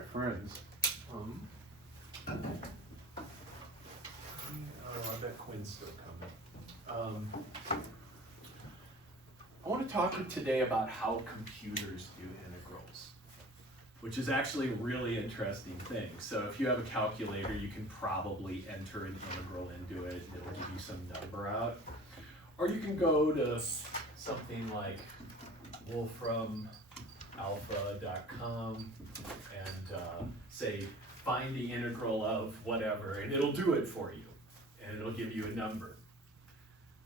right, friends. I bet Quinn's still coming. I want to talk today about how computers do integrals, which is actually a really interesting thing. So if you have a calculator, you can probably enter an integral into it, and it'll give you some number out. Or you can go to something like wolframalpha.com and say, find the integral of whatever, and it'll do it for you, and it'll give you a number.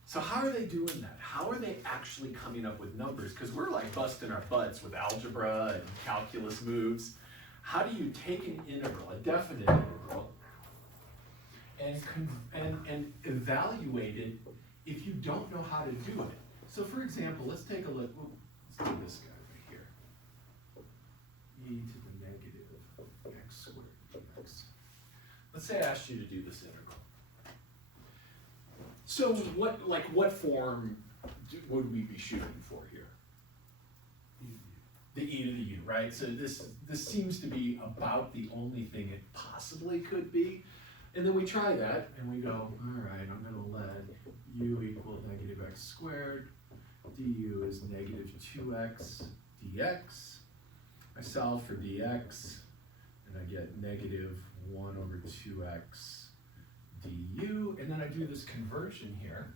So how are they doing that? How are they actually coming up with numbers? Because we're like busting our butts with algebra and calculus moves. How do you take an integral, a definite integral, and evaluate it if you don't know how to do it? So for example, let's take a look. Let's do this guy right here. E to the negative x squared dx. Let's say I asked you to do this integral. So what form would we be shooting for here? The e to the u, right? So this seems to be about the only thing it possibly could be. And then we try that and we go, all right, I'm gonna let u equal negative x squared, du is negative 2x dx. I solve for dx and I get negative 1 over 2x du, and then I do this conversion here,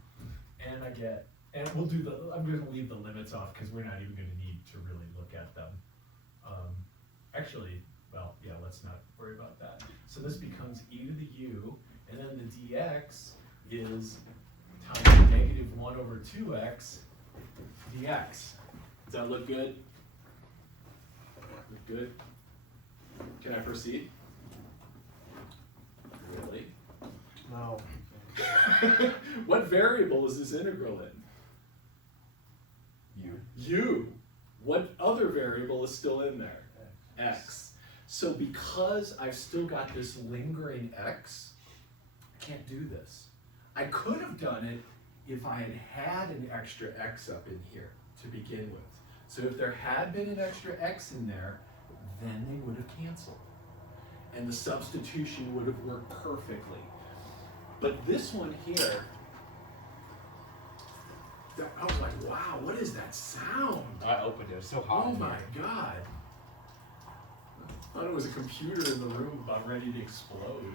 and I get, and we'll do the, I'm going to leave the limits off because we're not even going to need to really look at them. Actually, well, yeah, let's not worry about that. So this becomes e to the u, and then the dx is times negative 1 over 2x dx. Does that look good? Look good? Can I proceed? Really? No. What variable is this integral in? U. U. What other variable is still in there? X. So because I've still got this lingering x, I can't do this. I could have done it if I had had an extra x up in here to begin with. So if there had been an extra x in there, then they would have canceled. And the substitution would have worked perfectly. But this one here, I was like, wow, what is that sound? I opened it. It was so hot. Oh my God. I thought it was a computer in the room about ready to explode.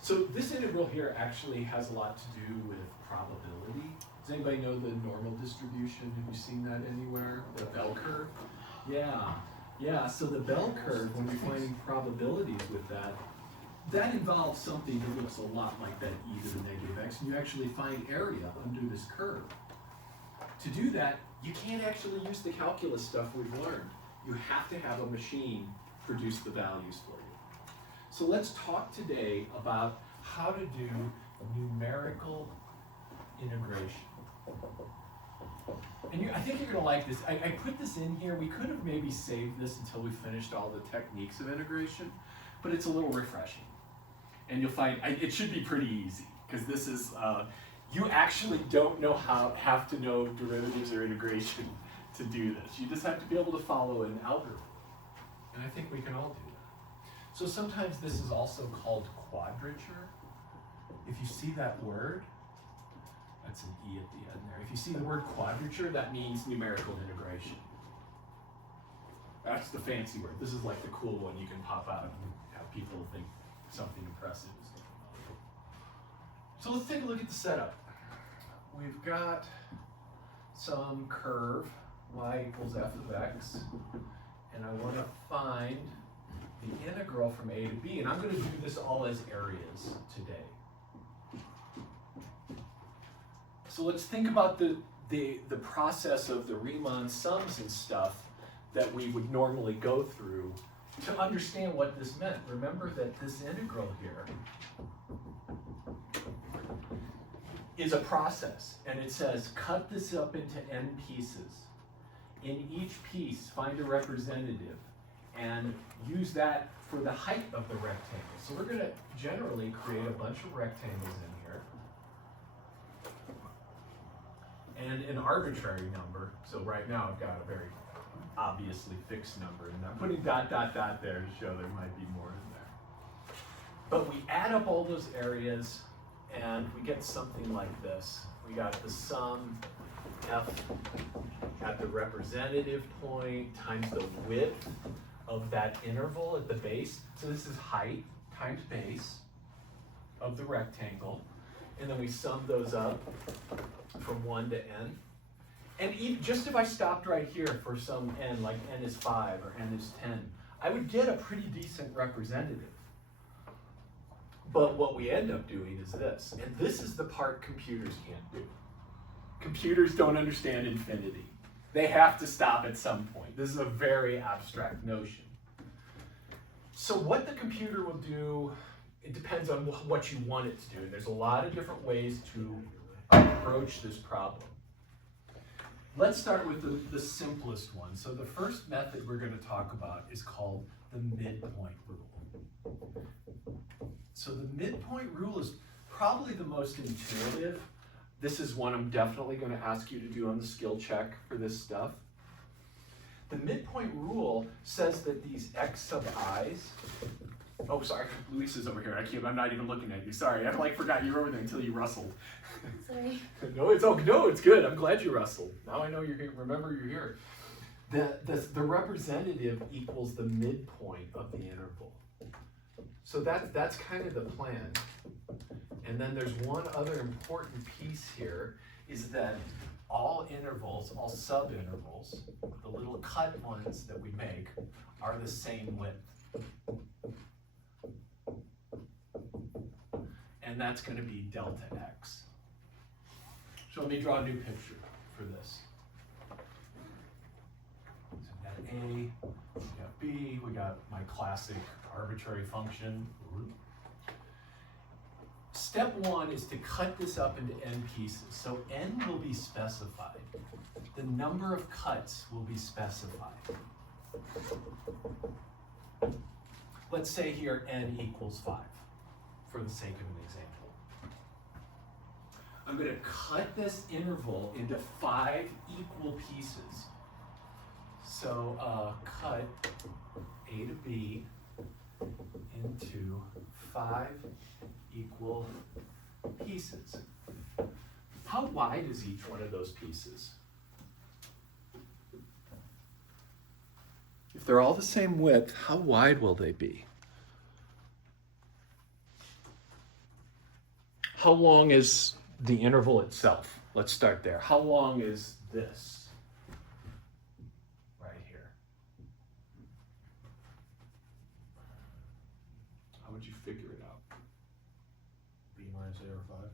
So this integral here actually has a lot to do with probability. Does anybody know the normal distribution? Have you seen that anywhere? The bell curve? Yeah, so the bell curve, when you're finding probabilities with that, that involves something that looks a lot like that e to the negative x, and you actually find area under this curve. To do that, you can't actually use the calculus stuff we've learned. You have to have a machine produce the values for you. So let's talk today about how to do numerical integration. And I think you're going to like this. I put this in here. We could have maybe saved this until we finished all the techniques of integration, but it's a little refreshing. And you'll find it should be pretty easy, because this is, you actually don't have to know derivatives or integration to do this. You just have to be able to follow an algorithm. And I think we can all do that. So sometimes this is also called quadrature. If you see that word, that's an E at the end there. If you see the word quadrature, that means numerical integration. That's the fancy word. This is like the cool one you can pop out and have people think something impressive is going on. So let's take a look at the setup. We've got some curve, y equals f of x, and I want to find the integral from a to b, and I'm going to do this all as areas today. So let's think about the process of the Riemann sums and stuff that we would normally go through to understand what this meant. Remember that this integral here is a process, and it says cut this up into n pieces. In each piece, find a representative and use that for the height of the rectangle. So we're going to generally create a bunch of rectangles in here and an arbitrary number. So right now I've got a very obviously fixed number, and I'm putting dot, dot, dot there to show there might be more in there. But we add up all those areas, and we get something like this. We got the sum f at the representative point times the width of that interval at the base. So this is height times base of the rectangle. And then we sum those up from 1 to n. And even, just if I stopped right here for some n, like n is 5 or n is 10, I would get a pretty decent representative. But what we end up doing is this, and this is the part computers can't do. Computers don't understand infinity. They have to stop at some point. This is a very abstract notion. So what the computer will do, it depends on what you want it to do. And there's a lot of different ways to approach this problem. Let's start with the simplest one. So the first method we're going to talk about is called the midpoint rule. So the midpoint rule is probably the most intuitive. This is one I'm definitely going to ask you to do on the skill check for this stuff. The midpoint rule says that these x sub i's, oh sorry, Luis is over here. I'm not even looking at you. Sorry, I forgot you were over there until you rustled. Sorry. No, it's good. I'm glad you rustled. Now I know you're here. Remember you're here. The representative equals the midpoint of the interval. So that's kind of the plan. And then there's one other important piece here, is that all intervals, all subintervals, the little cut ones that we make, are the same width. And that's going to be delta x. So let me draw a new picture for this. So we got A, we got B, we got my classic arbitrary function. Step one is to cut this up into n pieces. So n will be specified. The number of cuts will be specified. Let's say here n equals 5 for the sake of an example. I'm going to cut this interval into 5 equal pieces. So cut A to B into 5 equal pieces. How wide is each one of those pieces? If they're all the same width, how wide will they be? How long is the interval itself? Let's start there. How long is this? Right here. How would you figure it out? B minus A or 5?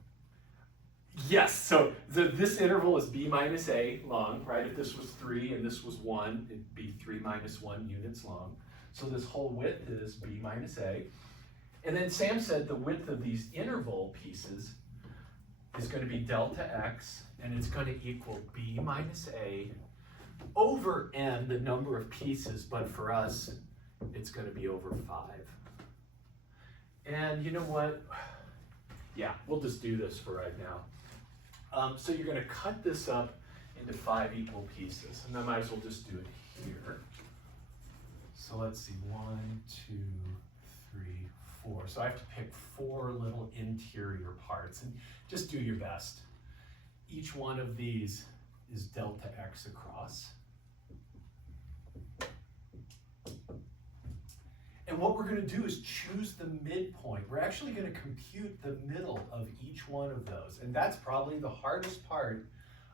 Yes, so this interval is b minus a long, right? If this was 3 and this was 1, it'd be 3 minus 1 units long. So this whole width is b minus a. And then Sam said the width of these interval pieces is going to be delta x, and it's going to equal b minus a over n, the number of pieces, but for us, it's going to be over 5. And you know what? Yeah, we'll just do this for right now. So you're going to cut this up into 5 equal pieces, and I might as well just do it here. So let's see, 1, 2, 3, 4. So I have to pick 4 little interior parts, and just do your best. Each one of these is delta x across. And what we're going to do is choose the midpoint. We're actually going to compute the middle of each one of those. And that's probably the hardest part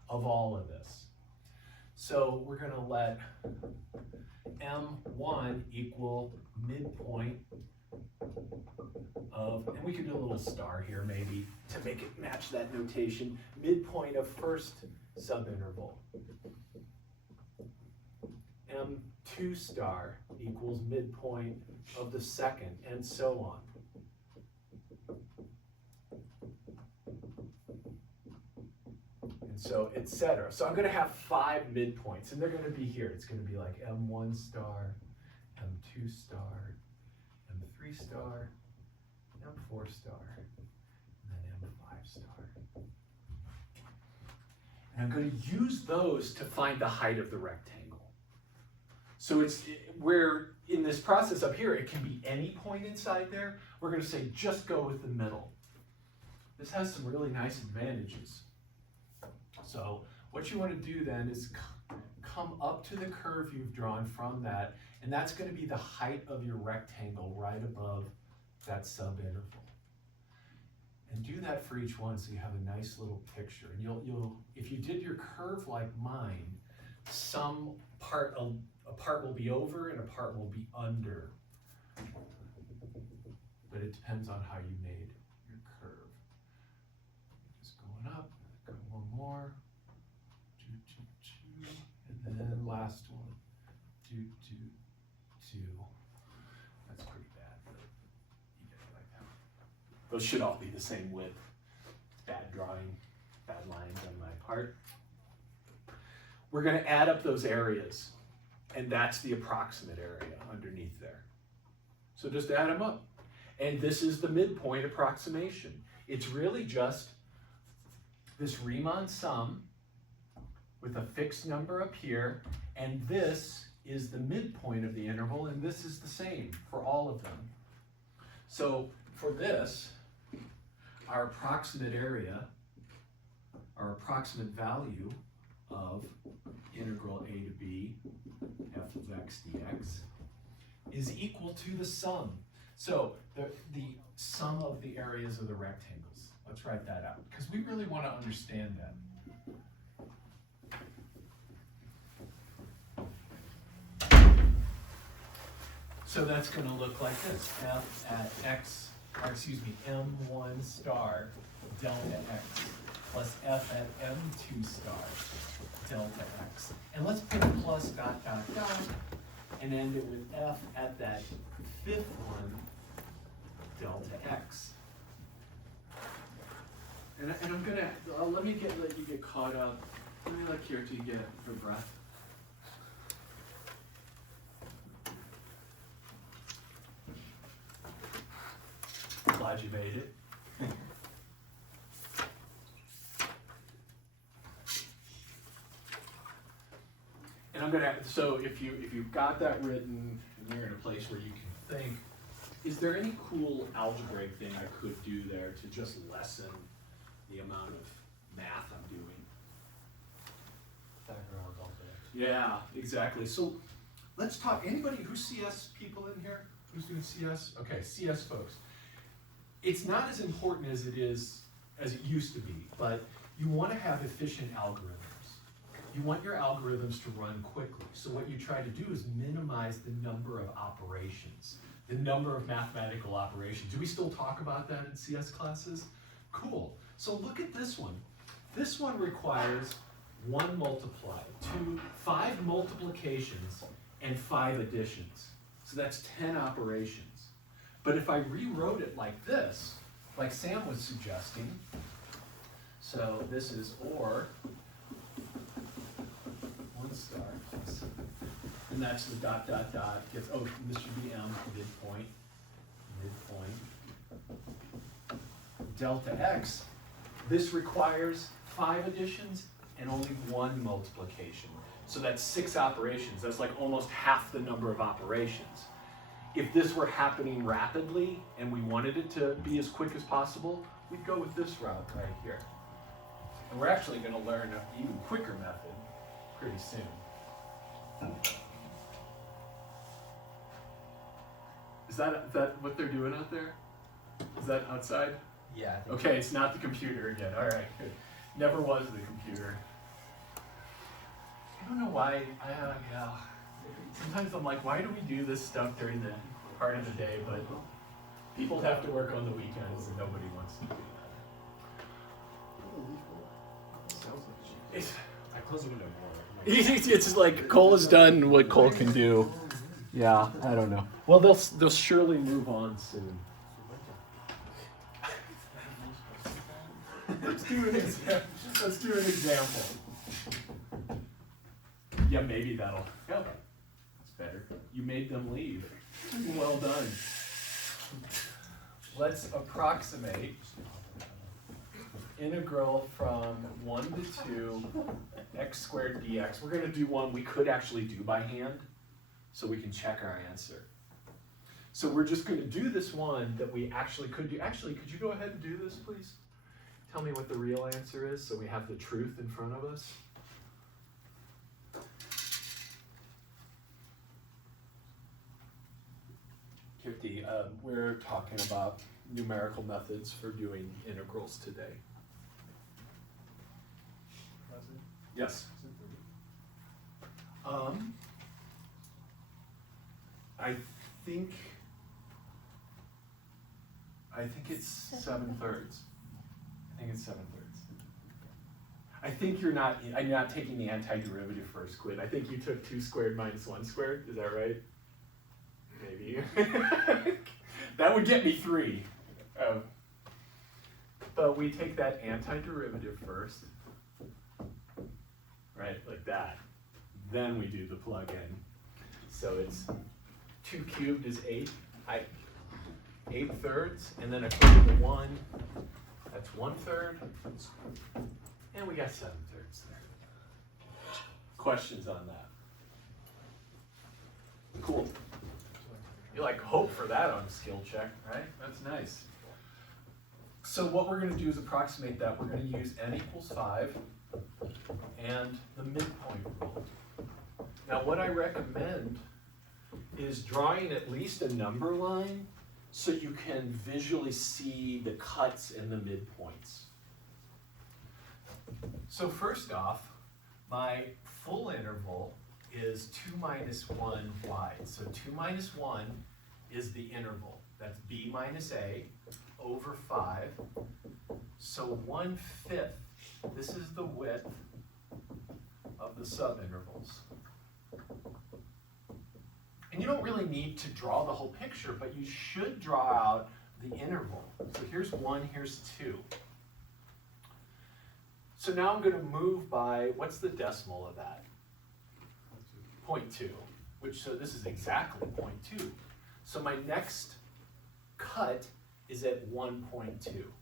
of all of this. So we're going to let M1 equal midpoint of, and we could do a little star here maybe to make it match that notation, midpoint of first subinterval. M2 star equals midpoint of the second, and so on. And so, etc. So I'm going to have 5 midpoints, and they're going to be here. It's going to be like M1 star, M2 star, M3 star, M4 star, and then M5 star. And I'm going to use those to find the height of the rectangle. So it's where in this process up here, it can be any point inside there. We're going to say just go with the middle. This has some really nice advantages. So what you want to do then is come up to the curve you've drawn from that, and that's going to be the height of your rectangle right above that subinterval. And do that for each one so you have a nice little picture. And you'll if you did your curve like mine, some part a part will be over and a part will be under. But it depends on how you made your curve. Just going up, got one more. And then last one. 2, 2, 2. That's pretty bad, but you get it like that. Those should all be the same width. Bad drawing, bad lines on my part. We're going to add up those areas, and that's the approximate area underneath there. So just add them up. And this is the midpoint approximation. It's really just this Riemann sum with a fixed number up here, and this is the midpoint of the interval, and this is the same for all of them. So for this, our approximate area, our approximate value of integral a to b f of x dx is equal to the sum. So the sum of the areas of the rectangles. Let's write that out, because we really want to understand that. So that's going to look like this. F at x, or excuse me, m1 star delta x plus f at m2 star delta x. And let's put a plus dot dot dot and end it with f at that fifth one delta x. And I'm gonna, let you get caught up. Let me look here till you get your breath. Glad you made it. And I'm gonna, so if you've got that written and you're in a place where you can think, is there any cool algebraic thing I could do there to just lessen the amount of math I'm doing? Yeah, exactly. So let's talk, anybody who's CS people in here? Who's doing CS? Okay, CS folks. It's not as important as it used to be, but you want to have efficient algorithms. You want your algorithms to run quickly. So what you try to do is minimize the number of operations, the number of mathematical operations. Do we still talk about that in CS classes? Cool. So look at this one. This one requires 1 multiply, 5 multiplications, and 5 additions. So that's 10 operations. But if I rewrote it like this, like Sam was suggesting, so this is or 1 star plus, and that's the dot dot dot gets, oh, this should be m midpoint, delta x. This requires 5 additions and only 1 multiplication. So that's 6 operations. That's like almost half the number of operations. If this were happening rapidly and we wanted it to be as quick as possible, we'd go with this route right here. And we're actually going to learn an even quicker method pretty soon. Is that what they're doing out there? Is that outside? Yeah. Okay, it's not the computer again. All right, good. Never was the computer. I don't know why. Yeah. Sometimes I'm like, why do we do this stuff during the part of the day? But people have to work on the weekends, and nobody wants to do that. I close the window more. It's like Cole has done what Cole can do. Yeah, I don't know. Well, they'll surely move on soon. Let's do an example. Yeah, maybe that'll. Yeah, that's better. You made them leave. Well done. Let's approximate integral from 1 to 2 x squared dx. We're going to do one we could actually do by hand, so we can check our answer. So we're just going to do this one that we actually could do. Actually, could you go ahead and do this, please? Tell me what the real answer is so we have the truth in front of us. Kirti, we're talking about numerical methods for doing integrals today. Yes. I think it's 7/3. I think it's 7/3. I think you're not taking the antiderivative first, Quinn. I think you took 2 squared minus 1 squared. Is that right? Maybe. That would get me 3. But we take that antiderivative first. Right, like that. Then we do the plug-in. So it's 2 cubed is 8. 8/3, and then a quarter to 1. That's 1/3. And we got 7/3 there. Questions on that? Cool. You like hope for that on a skill check, right? That's nice. So what we're going to do is approximate that. We're going to use n equals 5 and the midpoint rule. Now what I recommend is drawing at least a number line so you can visually see the cuts and the midpoints. So first off, my full interval is 2 minus 1 wide. So 2 minus 1 is the interval. That's b minus a over 5. So 1/5, this is the width of the subintervals. And you don't really need to draw the whole picture, but you should draw out the interval. So here's 1, here's 2. So now I'm going to move by, what's the decimal of that? 0.2, so this is exactly 0.2. So my next cut is at 1.2.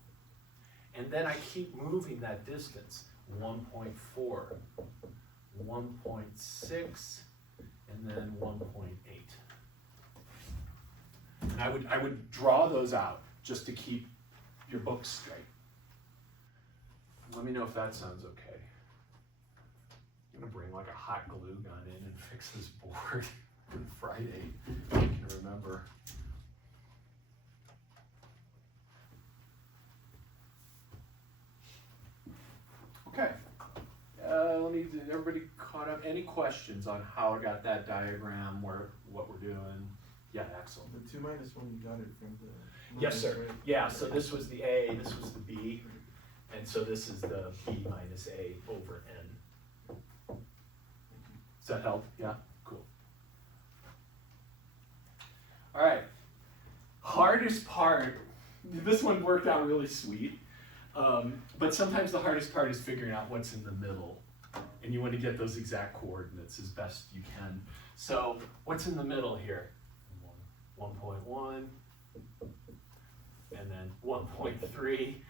And then I keep moving that distance, 1.4, 1.6, and then 1.8. And I would draw those out just to keep your books straight. Let me know if that sounds okay. I'm gonna bring like a hot glue gun in and fix this board on Friday, if I can remember. Okay. Everybody caught up? Any questions on how I got that diagram, what we're doing? Yeah, excellent. The 2 minus 1, you got it from the... Yes, sir. Right? Yeah, so this was the A, this was the B, and so this is the B minus A over N. Does that help? Yeah? Cool. All right. Hardest part, this one worked out really sweet, but sometimes the hardest part is figuring out what's in the middle. And you want to get those exact coordinates as best you can. So what's in the middle here? 1.1, and then 1.3,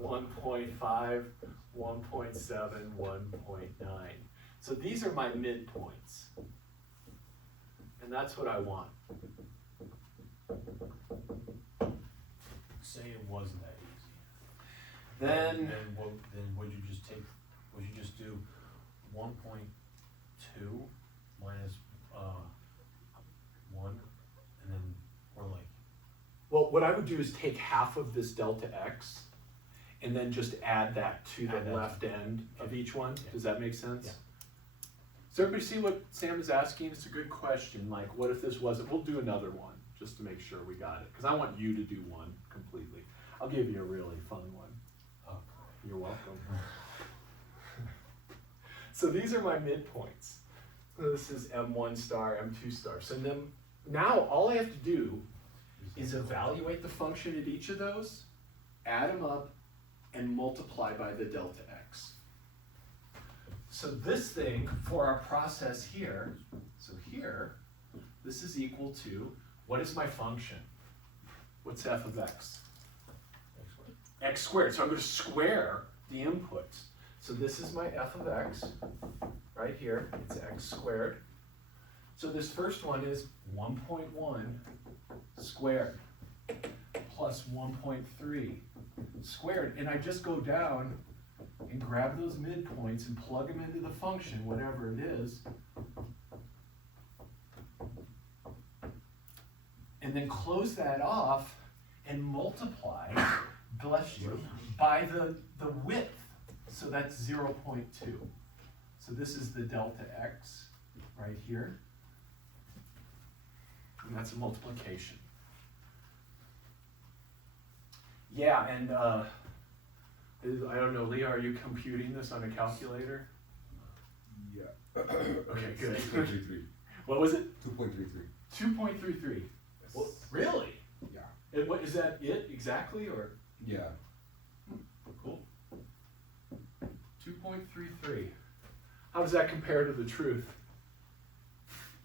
1.5, 1.7, 1.9. So these are my midpoints. And that's what I want. Say it wasn't that easy. Then would you just do 1.2 minus 1, and then, or like, well, what I would do is take half of this delta x and then just add that to the Add that left end of each one. Yeah. Does that make sense? Yeah. Does everybody see what Sam is asking? It's a good question. Like, what if this wasn't? We'll do another one just to make sure we got it. Because I want you to do one completely. I'll give you a really fun one. oh, You're welcome. So these are my midpoints. So this is M1 star, M2 star. So then now all I have to do is evaluate the function at each of those, add them up, and multiply by the delta x. So this thing for our process here, so here, this is equal to, what is my function? What's f of x? X squared. So I'm going to square the inputs. So this is my f of x, right here, it's x squared. So this first one is 1.1 squared plus 1.3 squared. And I just go down and grab those midpoints and plug them into the function, whatever it is. And then close that off and multiply, bless you, by the width. So that's 0.2. So this is the delta x right here. And that's a multiplication. Yeah, and I don't know, Leah, are you computing this on a calculator? Yeah. Okay, good. 2.33. What was it? 2.33. 2.33. Well, really? Yeah. And what is that it exactly, or? Yeah. Cool. 2.33. How does that compare to the truth?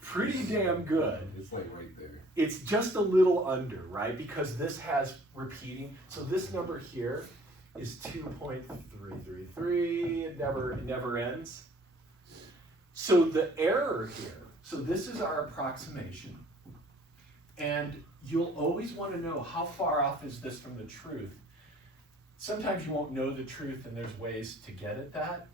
Pretty damn good. It's like right there. It's just a little under, right? Because this has repeating. So this number here is 2.333. It never ends. So the error here, so this is our approximation. And you'll always want to know how far off is this from the truth. Sometimes you won't know the truth, and there's ways to get at that,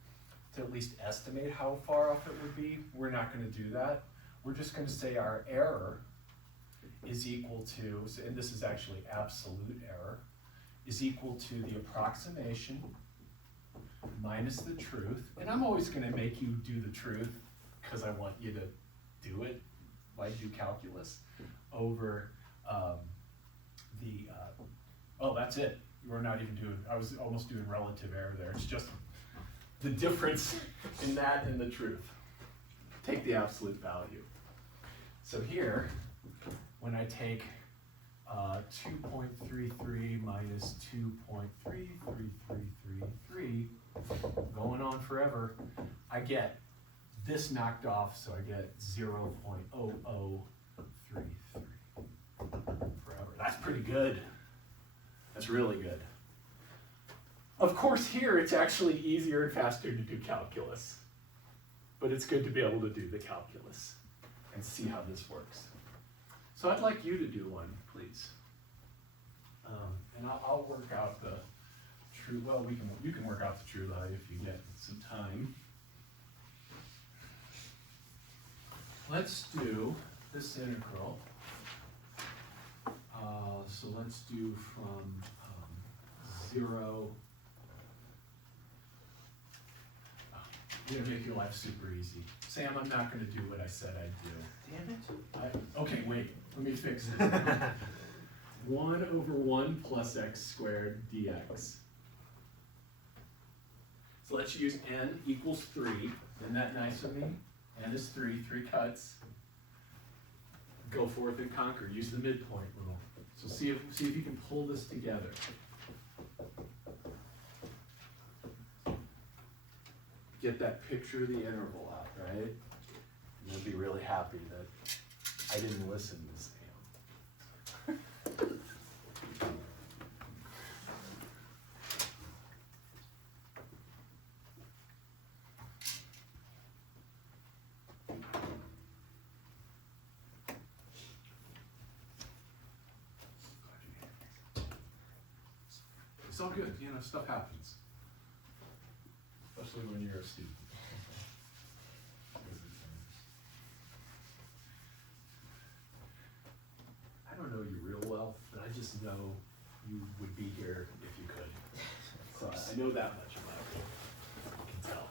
to at least estimate how far off it would be. We're not going to do that. We're just going to say our error is equal to, and this is actually absolute error, is equal to the approximation minus the truth. And I'm always going to make you do the truth because I want you to do it, like do calculus, over oh, that's it. We're not even doing, I was almost doing relative error there. It's just the difference in that and the truth. Take the absolute value. So here, when I take 2.33 minus 2.33333, going on forever, I get this knocked off, so I get 0.0033 forever. That's pretty good. That's really good. Of course, here it's actually easier and faster to do calculus, but it's good to be able to do the calculus and see how this works. So I'd like you to do one, please. And I'll work out the true, well, you can work out the true value if you get some time. Let's do this integral. So let's do from 0. I'm gonna make your life super easy. Sam, I'm not gonna do what I said I'd do. Damn it. Okay, wait, let me fix it. 1 over 1 plus x squared dx. So let's use n equals 3. Isn't that nice of me? N is 3 cuts. Go forth and conquer. Use the midpoint rule. So see if you can pull this together. Get that picture of the interval out, right? And you'll be really happy that I didn't listen to Sam. It's all good, you know, stuff happens. Especially when you're a student. I don't know you real well, but I just know you would be here if you could. So I know that much about you. I can tell.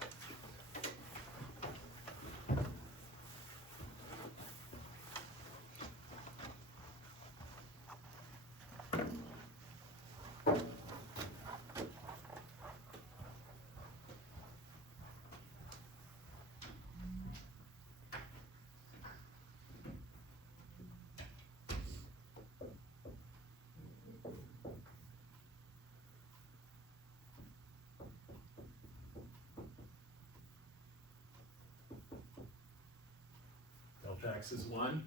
Delta x is 1.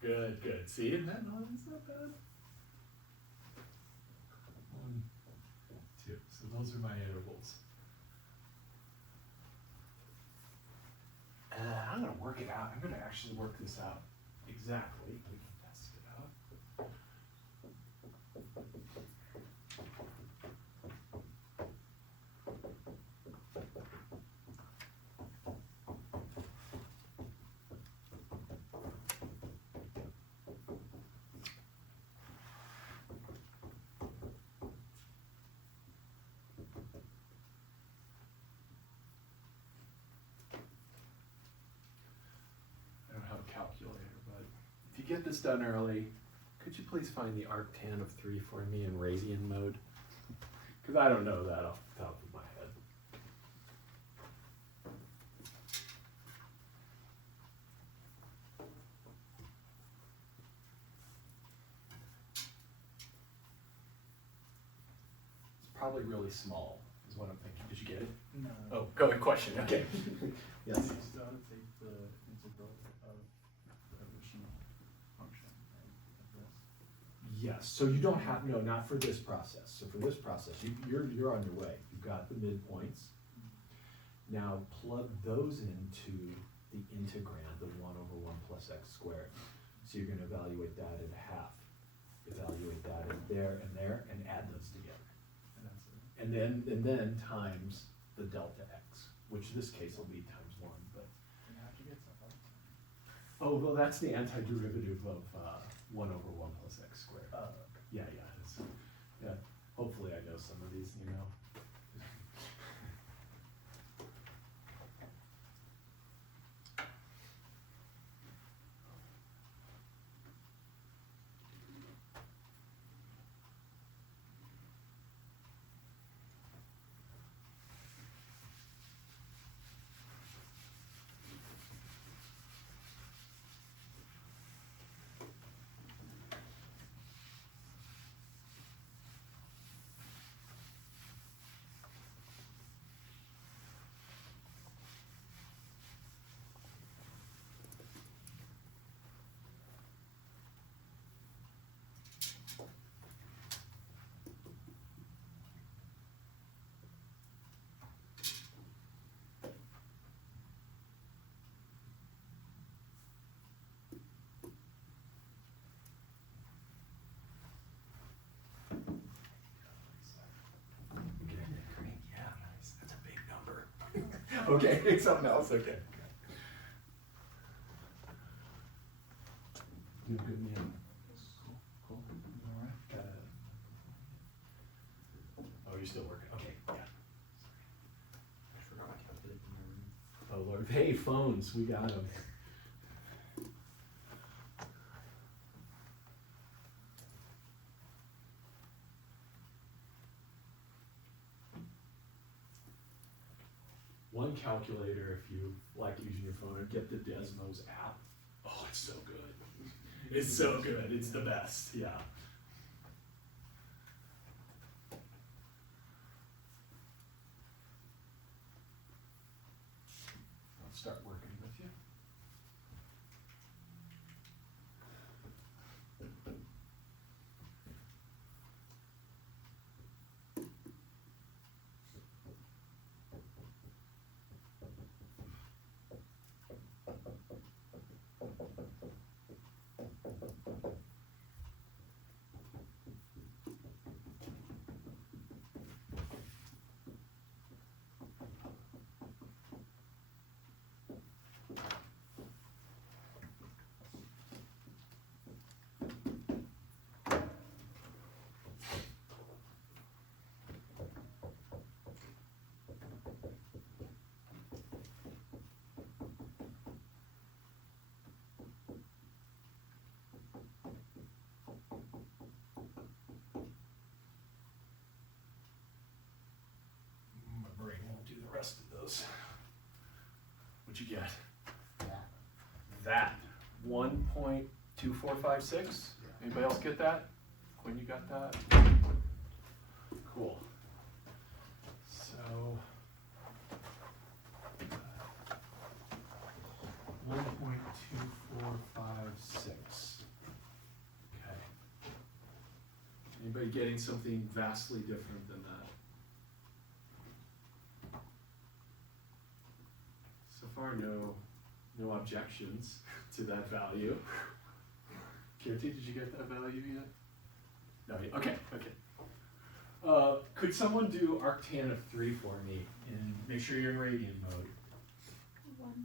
Good, good. See, isn't that not, it's not bad. 1, 2. So those are my intervals. I'm gonna work it out. I'm gonna actually work this out exactly. We can test it out. I don't have a calculator, but if you get this done early, could you please find the arctan of 3 for me in Radian mode? Because I don't know that off the top of my head. It's probably really small, is what I'm thinking. Did you get it? No. Oh, go ahead, question, okay. Yes. You still have to take the integral of the original function, right, of this. Yes, so you don't have, no, not for this process. So for this process, you're on your way. You've got the midpoints. Now plug those into the integrand, the 1/1 plus x squared. So you're gonna evaluate that in half. Evaluate that in there, and add those together. And that's it. And then times the delta x, which this case will be times 1, but. And how'd you get so far? Oh, well, that's the antiderivative of 1/1 plus x squared. Yeah, yeah, hopefully I know some of these, you know. Yeah, nice. That's a big number. Okay, something else, okay. You good, man? Cool. You all right? Oh, you're still working, okay, yeah. I forgot my calculator in my room. Oh, Lord, hey, phones, we got them. One calculator, if you like using your phone, or get the Desmos app. Oh, it's so good. It's so good. It's the best. Yeah. I'll start working with you. My brain won't do the rest of those. What'd you get? That 1.2456. Anybody else get that? Quinn, you got that? Cool. So 1.2456. Okay. Anybody getting something vastly different than that? So far, no No objections to that value. Kirti, did you get that value yet? No, okay. Could someone do arctan of 3 for me and make sure you're in radian mode?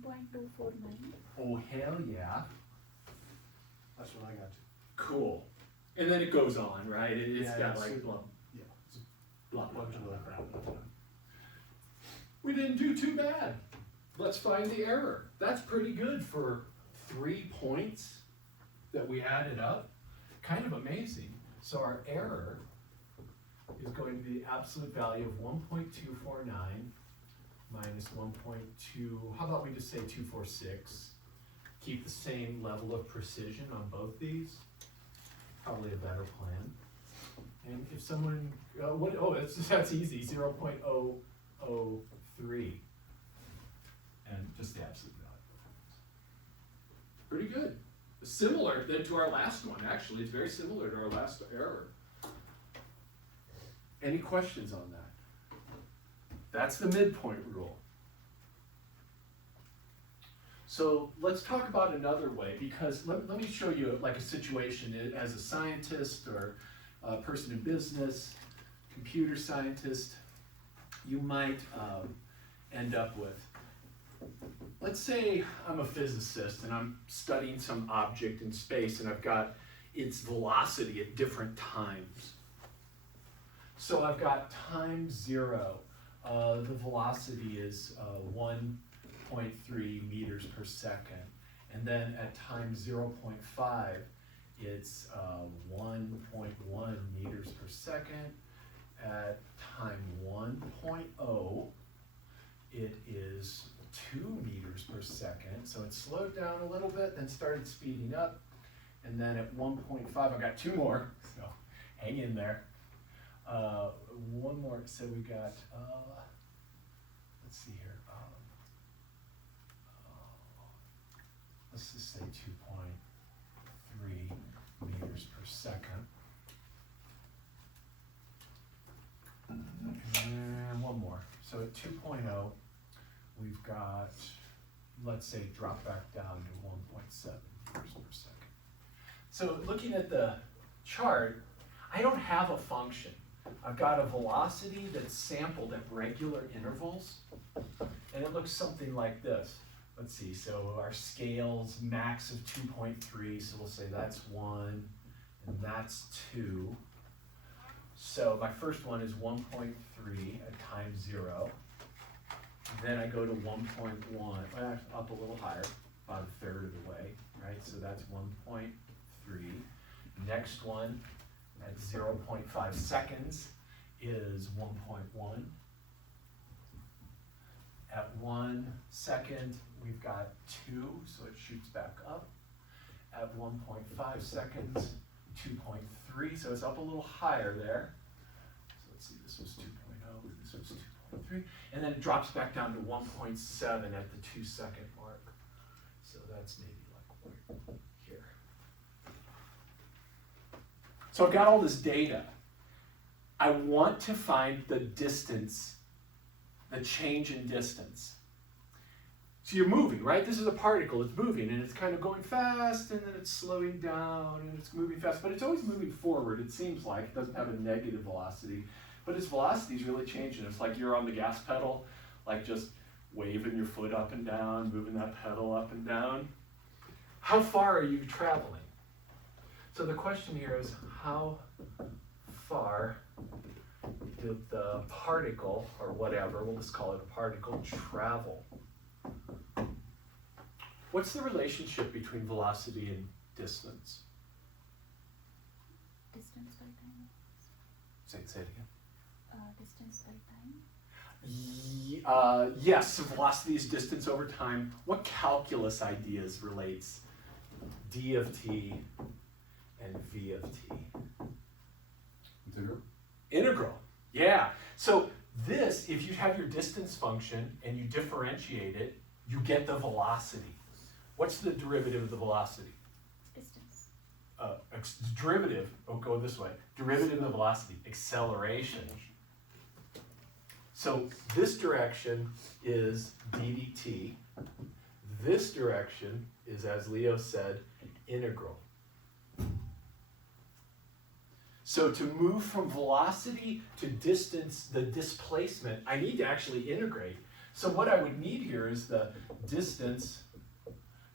1.249. Oh, hell yeah. That's what I got to. Cool. And then it goes on, right? It's Yeah, got it's like super- blah, Yeah. blah, blah, Bunch of blah, other blah, crap. blah, blah. We didn't do too bad. Let's find the error. That's pretty good for 3 points that we added up. Kind of amazing. So our error is going to be the absolute value of 1.249 minus 1.2, how about we just say 246? Keep the same level of precision on both these. Probably a better plan. And if someone, that's easy, 0.003. And just the absolute value. Pretty good. Similar then to our last one, actually. It's very similar to our last error. Any questions on that? That's the midpoint rule. So let's talk about another way, because let me show you like a situation as a scientist or a person in business, computer scientist, you might end up with. Let's say I'm a physicist and I'm studying some object in space and I've got its velocity at different times. So I've got time 0, the velocity is 1.3 meters per second. And then at time 0.5, it's 1.1 meters per second. At time 1.0, it is 2 meters per second. So it slowed down a little bit, then started speeding up. And then at 1.5, I got 2 more, so hang in there. One more, so we got, let's see here. Let's just say 2.3 meters per second. And one more. So at 2.0, we've got, let's say, drop back down to 1.7 meters per second. So looking at the chart, I don't have a function. I've got a velocity that's sampled at regular intervals, and it looks something like this. Let's see, so our scale's max of 2.3, so we'll say that's 1, and that's 2. So my first one is 1.3 at time 0. Then I go to 1.1, up a little higher, about a third of the way, right? So that's 1.3. Next one at 0.5 seconds is 1.1. At 1 second, we've got 2, so it shoots back up. At 1.5 seconds, 2.3, so it's up a little higher there. So let's see, this was 2.0, this was 2.3, and then it drops back down to 1.7 at the 2 second mark. So that's maybe like here. So I've got all this data. I want to find the distance, the change in distance. So you're moving, right? This is a particle, it's moving, and it's kind of going fast, and then it's slowing down, and it's moving fast, but it's always moving forward, it seems like. It doesn't have a negative velocity, but its velocity is really changing. It's like you're on the gas pedal, like just waving your foot up and down, moving that pedal up and down. How far are you traveling? So the question here is, how far did the particle, or whatever, we'll just call it a particle, travel? What's the relationship between velocity and distance? Distance by time. Say it again. Distance by time. Yes, so velocity is distance over time. What calculus ideas relates d of t and v of t? Integral? Integral, yeah. So this, if you have your distance function and you differentiate it, you get the velocity. What's the derivative of the velocity? Distance. Derivative, go this way. Derivative of the velocity, acceleration. So this direction is d dt. This direction is, as Leo said, integral. So to move from velocity to distance, the displacement, I need to actually integrate. So what I would need here is the distance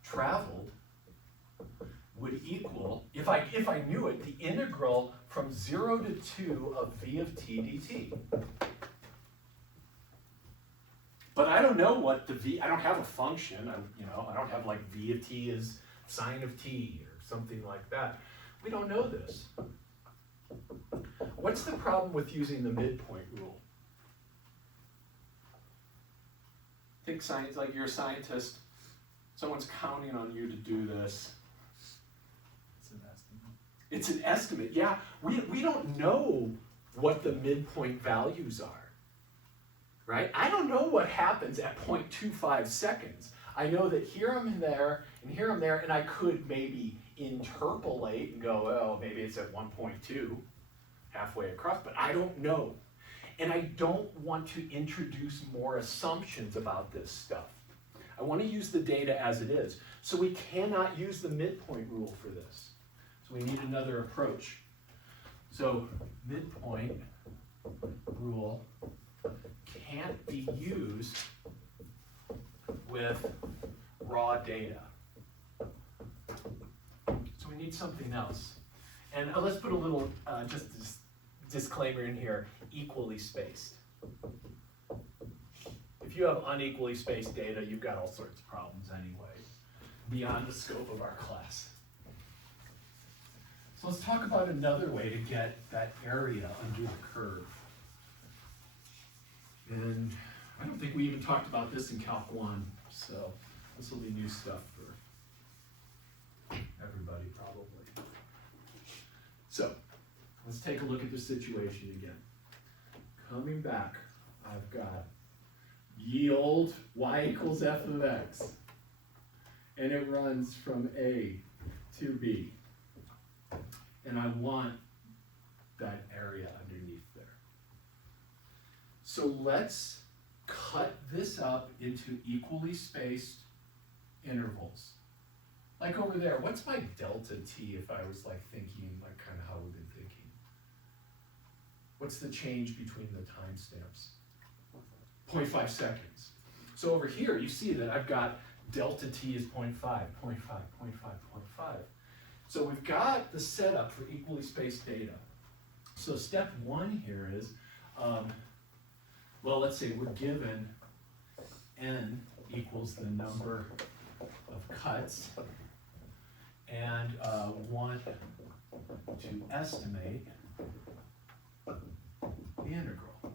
traveled would equal, if I knew it, the integral from 0 to 2 of v of t dt. But I don't know what the v, I don't have a function, I don't have like v of t is sine of t or something like that. We don't know this. What's the problem with using the midpoint rule? Think science, like you're a scientist, someone's counting on you to do this. It's an estimate. It's an estimate, yeah. We don't know what the midpoint values are, right? I don't know what happens at 0.25 seconds. I know that here I'm there, and here I'm there, and I could maybe interpolate and go, oh, maybe it's at 1.2, halfway across, but I don't know. And I don't want to introduce more assumptions about this stuff. I want to use the data as it is. So we cannot use the midpoint rule for this. So we need another approach. So midpoint rule can't be used with raw data. So we need something else. And let's put a little just disclaimer in here, equally spaced. If you have unequally spaced data, you've got all sorts of problems anyway, beyond the scope of our class. So let's talk about another way to get that area under the curve. And I don't think we even talked about this in Calc 1, so this will be new stuff for everybody probably. So let's take a look at the situation again. Coming back, I've got yield y equals f of x, and it runs from A to B. And I want that area underneath there. So let's cut this up into equally spaced intervals. Like over there, what's my delta t if I was like thinking, like kind of how we've been thinking? What's the change between the timestamps? 0.5 seconds. So over here, you see that I've got delta t is 0.5, 0.5, 0.5, 0.5. So we've got the setup for equally spaced data. So step one here is, well, let's say we're given n equals the number of cuts and want to estimate the integral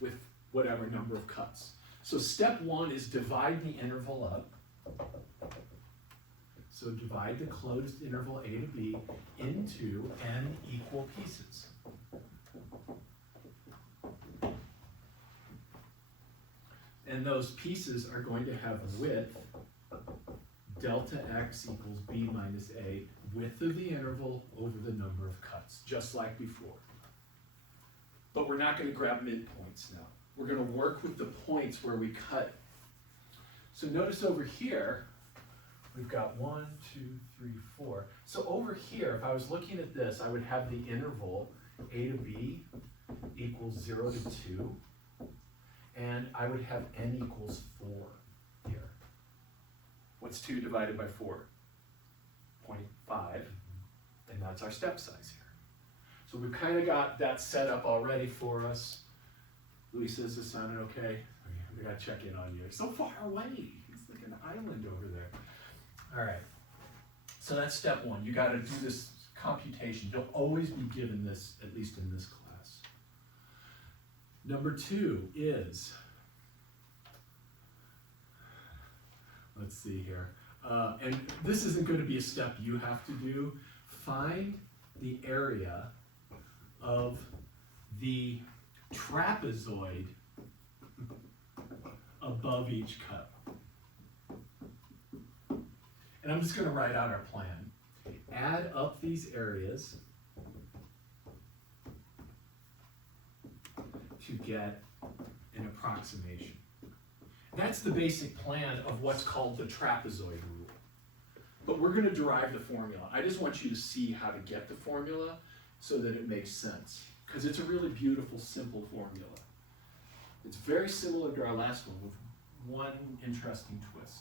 with whatever number of cuts. So step one is divide the interval up. So divide the closed interval a to b into n equal pieces. And those pieces are going to have width delta x equals b minus a, width of the interval over the number of cuts, just like before. But we're not going to grab midpoints now. We're going to work with the points where we cut. So notice over here, we've got 1, 2, 3, 4. So over here, if I was looking at this, I would have the interval a to b equals 0 to 2, and I would have n equals 4 here. What's 2 divided by 4? 0.5, and that's our step size here. So we've kind of got that set up already for us. Luis, is this sounding okay? We gotta check in on you. So far away. It's like an island over there. All right. So that's step one. You gotta do this computation. You'll always be given this, at least in this class. Number two is, let's see here. And this isn't going to be a step you have to do. Find the area of the trapezoid above each cut. And I'm just going to write out our plan. Add up these areas to get an approximation. That's the basic plan of what's called the trapezoid rule. But we're going to derive the formula. I just want you to see how to get the formula so that it makes sense, because it's a really beautiful, simple formula. It's very similar to our last one with one interesting twist.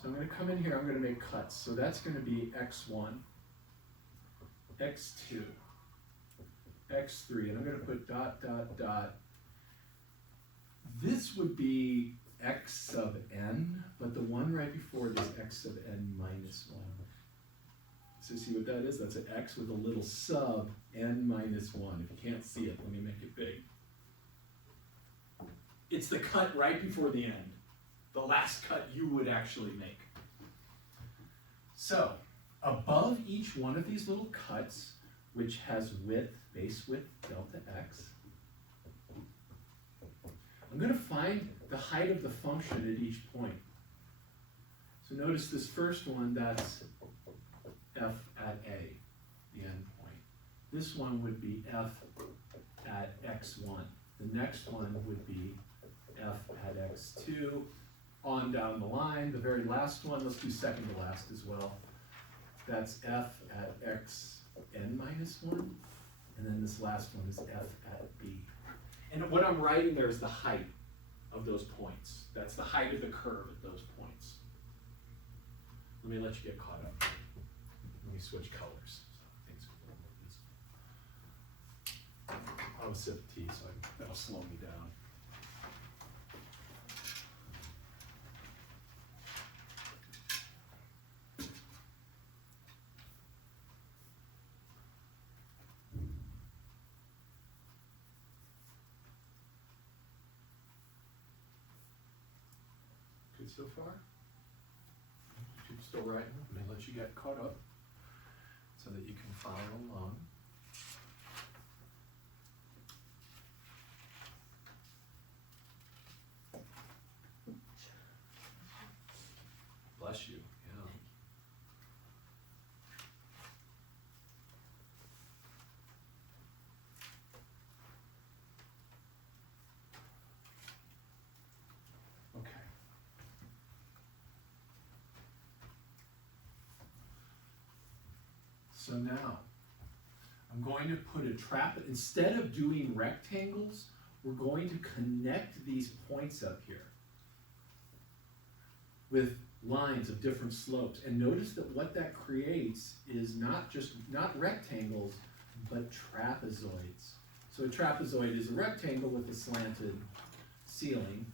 So I'm going to come in here, I'm going to make cuts. So that's going to be x1, x2, x3, and I'm going to put dot, dot, dot. This would be x sub n, but the one right before it is x sub n minus 1. So see what that is? That's an x with a little sub n minus 1. If you can't see it, let me make it big. It's the cut right before the end. The last cut you would actually make. So, above each one of these little cuts, which has width, base width, delta x, I'm going to find the height of the function at each point. So notice this first one, that's f at a, the end point. This one would be f at x1. The next one would be f at x2, on down the line. The very last one, let's do second to last as well. That's f at x n minus 1. And then this last one is f at b. And what I'm writing there is the height of those points. That's the height of the curve at those points. Let me let you get caught up. Let me switch colors. So things go a little easier. I'll sip of tea, so that'll slow me down. Good so far? You're still writing? Let me let you get caught up so that you can follow along. Bless you, yeah. Okay. So now, I'm going to put a trap, instead of doing rectangles, we're going to connect these points up here with lines of different slopes. And notice that what that creates is not rectangles, but trapezoids. So a trapezoid is a rectangle with a slanted ceiling.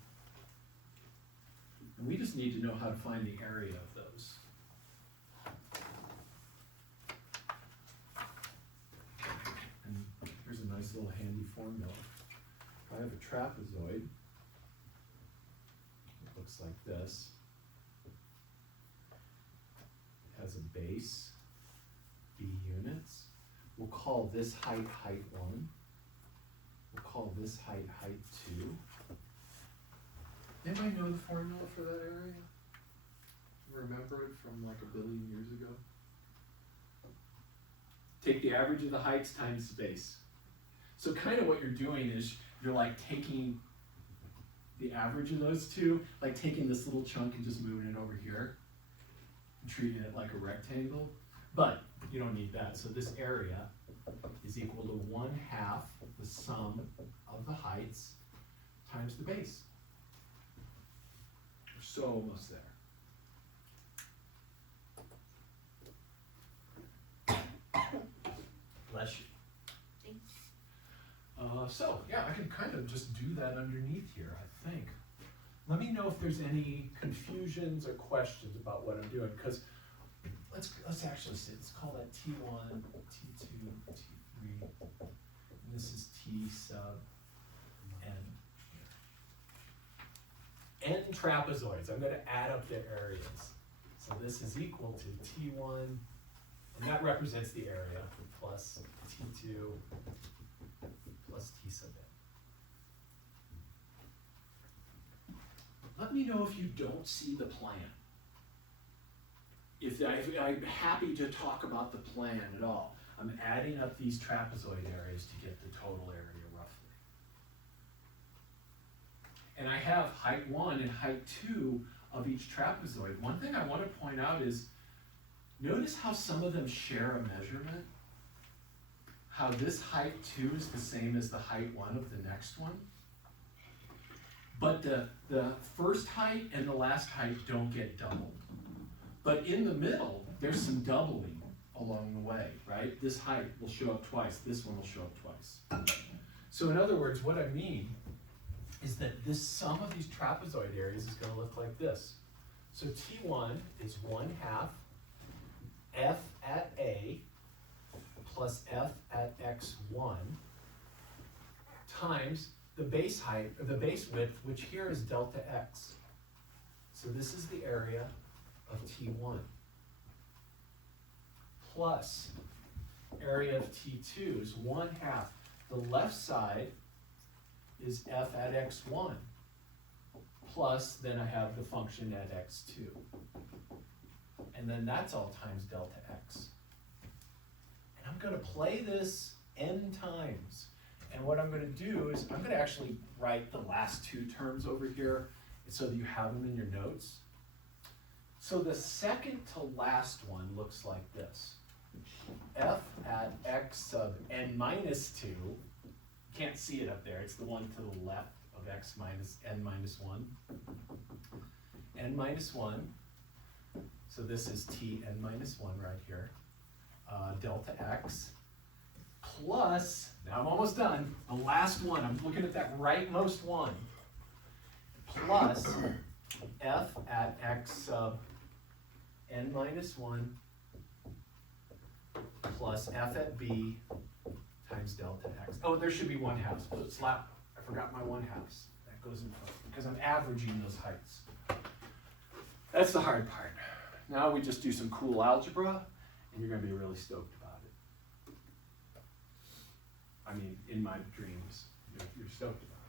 And we just need to know how to find the area of those. And here's a nice little handy formula. If I have a trapezoid, it looks like this. It has a base, b units. We'll call this height, height 1. We'll call this height, height 2. Anybody know the formula for that area? Remember it from like a billion years ago? Take the average of the heights times the base. So kind of what you're doing is you're like taking the average of those two, like taking this little chunk and just moving it over here and treating it like a rectangle. But you don't need that. So this area is equal to 1/2 the sum of the heights times the base. We're so almost there. Bless you. Thanks. So, yeah, I can kind of just do that underneath here, I think. Let me know if there's any confusions or questions about what I'm doing, because let's actually say, let's call that T1, T2, T3, and this is T sub N here. N trapezoids, I'm gonna add up their areas. So this is equal to T1, and that represents the area, plus T2, plus T sub N. Let me know if you don't see the plan. I'm happy to talk about the plan at all. I'm adding up these trapezoid areas to get the total area roughly. and I have height 1 and height 2 of each trapezoid. One thing I want to point out is, notice how some of them share a measurement? How this height 2 is the same as the height 1 of the next one? But the first height and the last height don't get doubled. But in the middle, there's some doubling along the way, right? This height will show up twice, this one will show up twice. So in other words, what I mean is that this sum of these trapezoid areas is going to look like this. So T1 is 1/2 f at A plus f at x1 times the base height, or the base width, which here is delta x. So this is the area of T1 plus area of T2 is 1/2. The left side is f at x1 plus then I have the function at x2. And then that's all times delta x. And I'm going to play this n times. And what I'm going to do is I'm going to actually write the last two terms over here so that you have them in your notes. So the second to last one looks like this. F at x sub n minus 2, can't see it up there, it's the one to the left of x minus n minus 1. N minus 1, so this is t n minus 1 right here, delta x, plus, now I'm almost done, the last one, I'm looking at that rightmost one, plus f at x sub n minus 1 plus f at b times delta x. Oh, there should be 1/2. So slap, I forgot my 1/2. That goes in front because I'm averaging those heights. That's the hard part. Now we just do some cool algebra and you're going to be really stoked about it. I mean, in my dreams, you're stoked about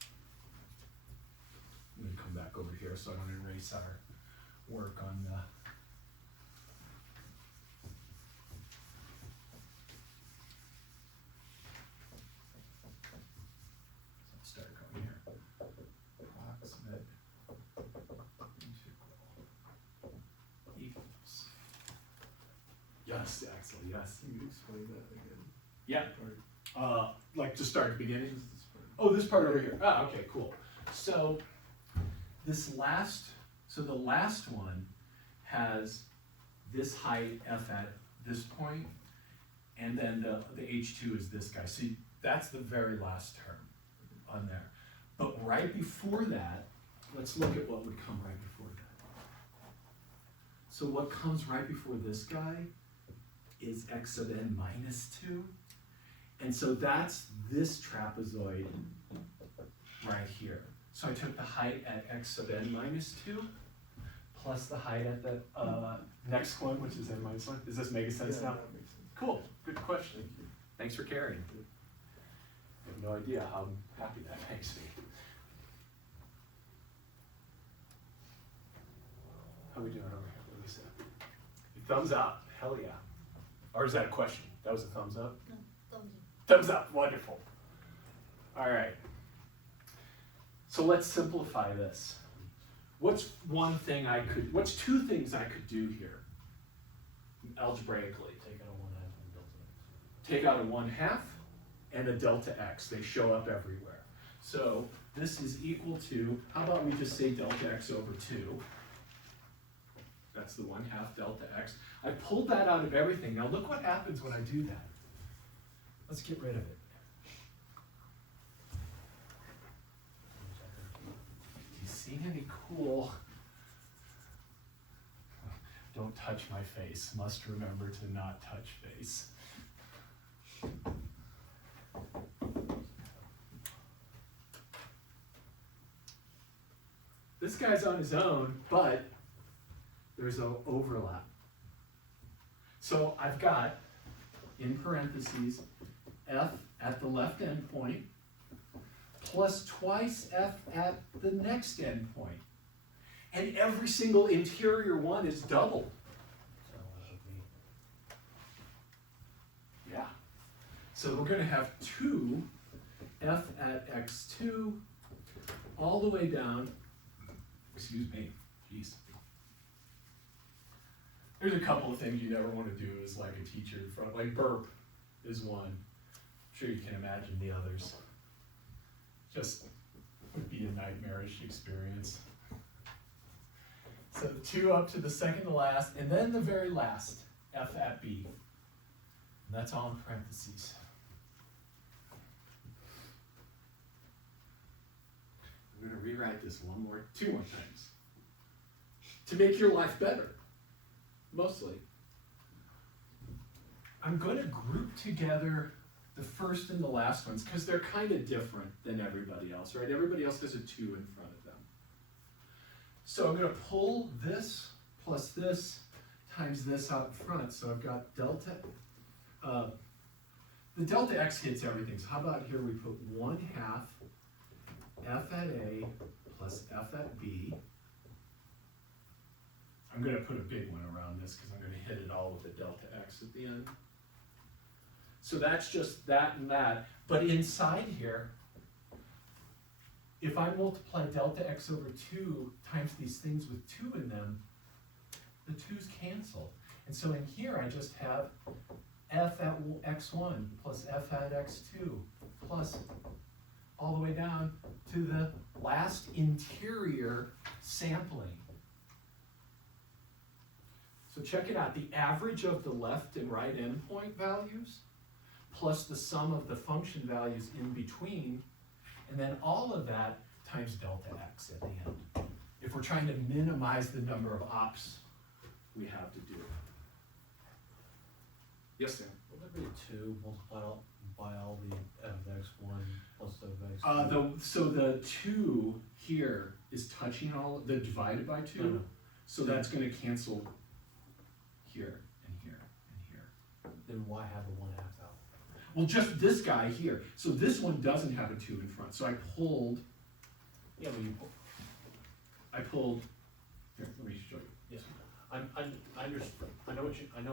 it. I'm going to come back over here so I don't erase our work on the approximate integral equals. Yes, Axel, yes. Can you explain that again? Yeah, Or like to start at the beginning? just this part? Oh, this part over here. Ah, okay, cool. So the last one has this height f at this point, and then the h2 is this guy. So that's the very last term on there. But right before that, let's look at what would come right before that. So what comes right before this guy is x sub n minus 2. And so that's this trapezoid right here. So I took the height at x sub n minus 2 plus the height at the next one, which is n minus 1. Does this make sense now? That makes sense. Cool, good question. Thank you. Thanks for caring. I have no idea how happy that makes me. How we doing over here, Lisa? Thumbs up, hell yeah. Or is that a question? That was a thumbs up? No, thumbs up. Thumbs up, wonderful. All right. So let's simplify this. What's two things I could do here, algebraically? Take out a 1/2 and a delta x. They show up everywhere. So this is equal to, how about we just say delta x over 2? That's the 1/2 delta x. I pulled that out of everything. Now look what happens when I do that. Let's get rid of it. Do you see any cool? Don't touch my face. Must remember to not touch face. This guy's on his own, but there's an overlap. So I've got, in parentheses, f at the left endpoint plus twice f at the next endpoint. And every single interior one is doubled. Yeah. So we're going to have 2 f at x2 all the way down, excuse me, jeez. There's a couple of things you never want to do as like a teacher in front, like burp is one. I'm sure you can imagine the others. Just would be a nightmarish experience. So the 2 up to the second to last, and then the very last, F at B. And that's all in parentheses. I'm gonna rewrite this 2 more times. To make your life better, mostly. I'm gonna group together the first and the last ones, because they're kind of different than everybody else, right? Everybody else has a 2 in front of them. So I'm gonna pull this plus this times this out front, so I've got delta, the delta x hits everything, so how about here we put 1/2 f at A plus f at B. I'm gonna put a big one around this because I'm gonna hit it all with a delta x at the end. So that's just that and that, but inside here, if I multiply delta x over 2 times these things with 2 in them, the 2's cancel. And so in here I just have f at x1 plus f at x2 plus all the way down to the last interior sampling. So check it out, the average of the left and right endpoint values plus the sum of the function values in between, and then all of that times delta x at the end. If we're trying to minimize the number of ops we have to do. Yes, Sam? Would there be 2 multiplied by all the f of x1 plus f of x2? So the 2 here is touching all, the divided by 2, No. so that's gonna cancel here and here and here. Then why have a 1/2 out? Well, just this guy here. So this one doesn't have a 2 in front. So I pulled, Yeah, but you pull. here, let me show you. Yes. I understand. I know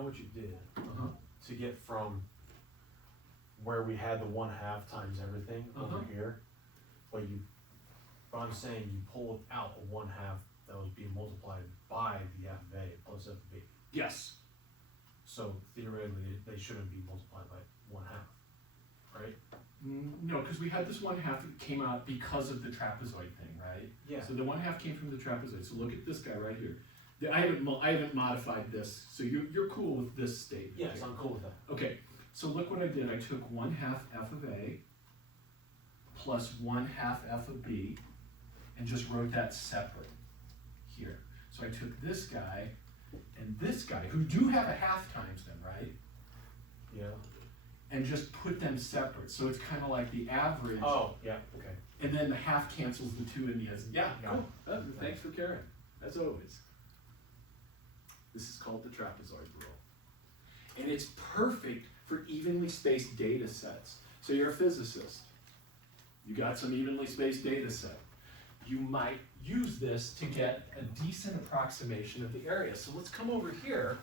what you did Uh-huh. to get from where we had the 1/2 times everything over Uh-huh. here. But I'm saying you pulled out a 1/2 that was being multiplied by the f of A plus f of B. Yes. So theoretically, they shouldn't be multiplied by 1/2, right? No, because we had this 1/2 that came out because of the trapezoid thing, right? Yeah. So the 1/2 came from the trapezoid. So look at this guy right here. I haven't modified this. So you're cool with this statement. Yes, here. I'm cool with that. Okay, so look what I did. I took 1/2 f of A plus 1/2 f of B and just wrote that separate here. So I took this guy and this guy, who do have a 1/2 times them, right? Yeah. And just put them separate. So it's kind of like the average. Oh, yeah, okay. And then the 1/2 cancels the 2 in the as. Yeah, Got cool. Thanks for caring, as always. This is called the trapezoid rule. And it's perfect for evenly spaced data sets. So you're a physicist. You got some evenly spaced data set. You might use this to get a decent approximation of the area. So let's come over here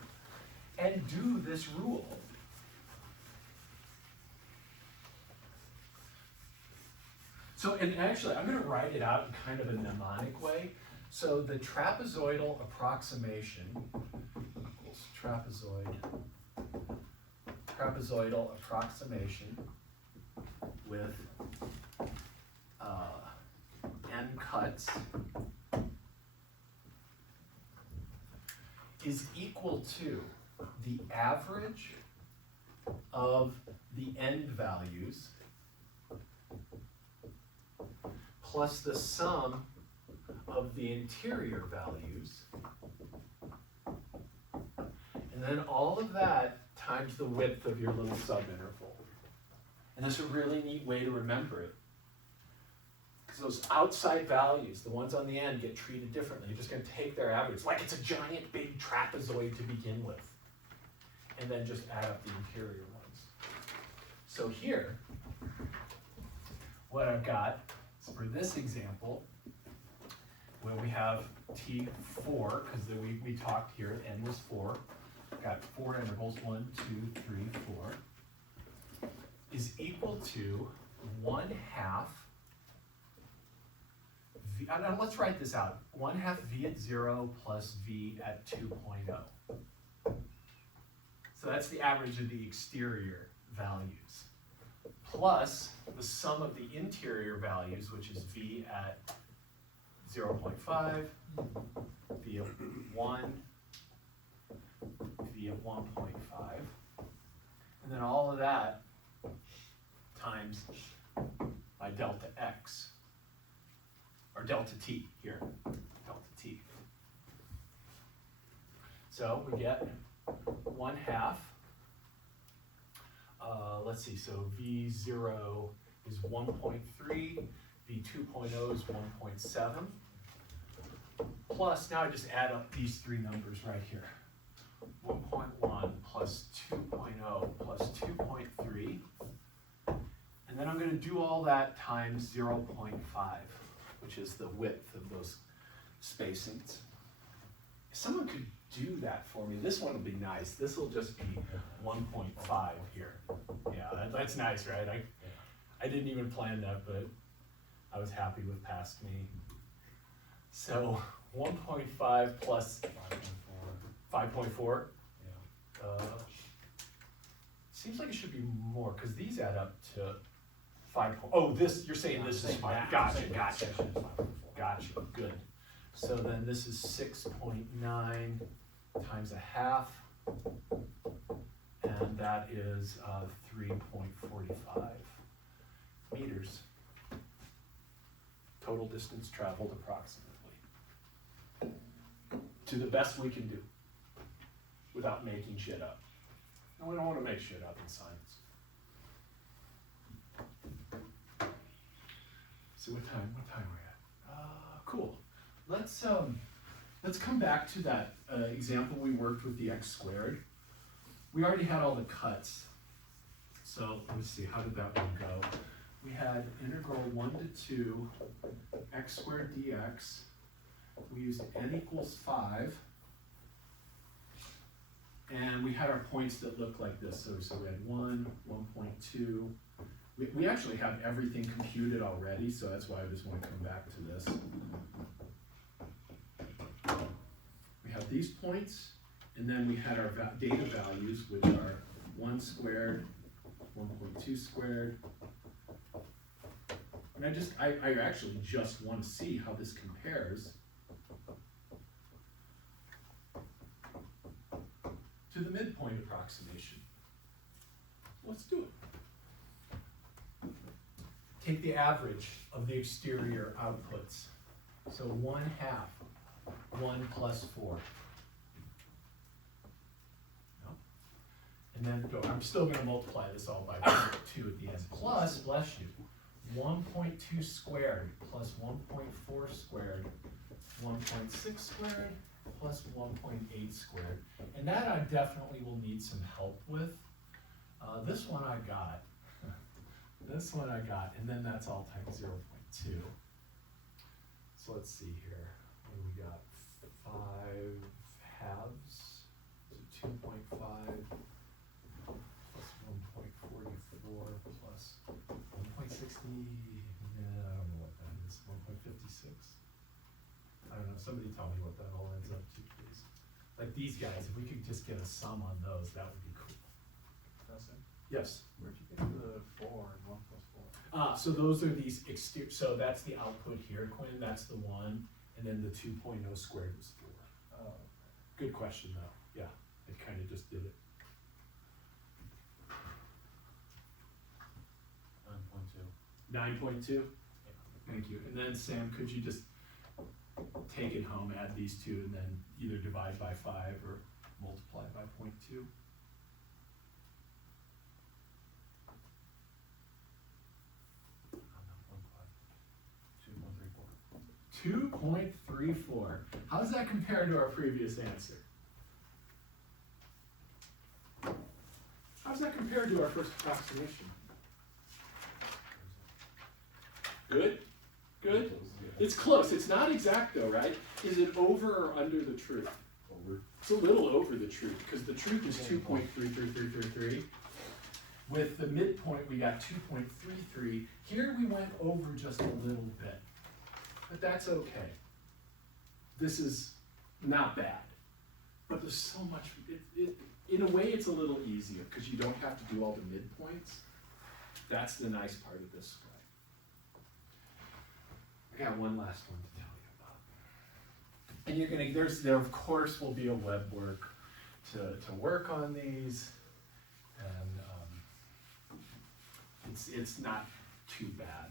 and do this rule. So, and actually, I'm going to write it out in kind of a mnemonic way. So the trapezoidal approximation equals trapezoidal approximation with n cuts is equal to the average of the end values plus the sum of the interior values, and then all of that times the width of your little subinterval. And that's a really neat way to remember it. Because those outside values, the ones on the end, get treated differently. You're just going to take their average, like it's a giant big trapezoid to begin with, and then just add up the interior ones. So here, what I've got is for this example, where we have T4, because we talked here, n was 4, got 4 intervals, 1, 2, 3, 4, is equal to 1/2 V, and let's write this out. 1/2 V at 0 plus V at 2.0. So that's the average of the exterior values, plus the sum of the interior values, which is V at 0.5, V at 1, V at 1.5, and then all of that times my delta X, or delta T here, delta T. So we get 1/2, let's see, so V0 is 1.3, V2.0 is 1.7, plus, now I just add up these three numbers right here. 1.1 plus 2.0 plus 2.3, and then I'm going to do all that times 0.5, which is the width of those spacings. If someone could do that for me, this one would be nice. This will just be 1.5 here. Yeah, that's nice, right? I didn't even plan that, but I was happy with past me. So 1.5 plus 5.4. Seems like it should be more, because these add up to 5. Oh, this, you're saying this is 5. Gotcha. Gotcha, good. So then this is 6.9 times 1/2, and that is 3.45 meters. Total distance traveled approximately, to the best we can do, without making shit up. And we don't want to make shit up in science. So what time are we at? Cool. Let's come back to that example we worked with the x squared. We already had all the cuts. So let me see, how did that one go? We had integral 1 to 2 x squared dx. We used n equals 5. And we had our points that looked like this. So we had 1, 1.2. We actually have everything computed already, so that's why I just want to come back to this. We have these points, and then we had our data values, which are 1 squared, 1.2 squared. And I actually just want to see how this compares to the midpoint approximation. Let's do it. Take the average of the exterior outputs. So 1/2, 1 plus 4. No. And then I'm still going to multiply this all by 2 at the end. Plus, bless you, 1.2 squared plus 1.4 squared, 1.6 squared plus 1.8 squared. And that I definitely will need some help with. This one I got. This one I got, and then that's all times 0.2. So let's see here. What do we got? 5 halves. So 2.5 plus 1.44 plus 1.60. Yeah, I don't know what that is. 1.56. I don't know. Somebody tell me what that all ends up to, please. Like these guys, if we could just get a sum on those, that would be cool. Yes. Where'd you get the 4 and 1 plus 4? So those are these so that's the output here, Quinn, that's the 1, and then the 2.0 squared was 4. Oh. Good question though, yeah, it kind of just did it. 9.2. 9.2? Thank you, and then Sam, could you just take it home, add these two, and then either divide by 5 or multiply by 0.2? 2.34. How does that compare to our previous answer? How does that compare to our first approximation? Good? Good? It's close. It's not exact though, right? Is it over or under the truth? Over. It's a little over the truth, because the truth is 2.33333. With the midpoint, we got 2.33. Here we went over just a little bit. but that's okay. This is not bad, but there's so much, in a way it's a little easier because you don't have to do all the midpoints. That's the nice part of this way. I got one last one to tell you about. And you're gonna, there of course will be a web work to work on these, and it's not too bad.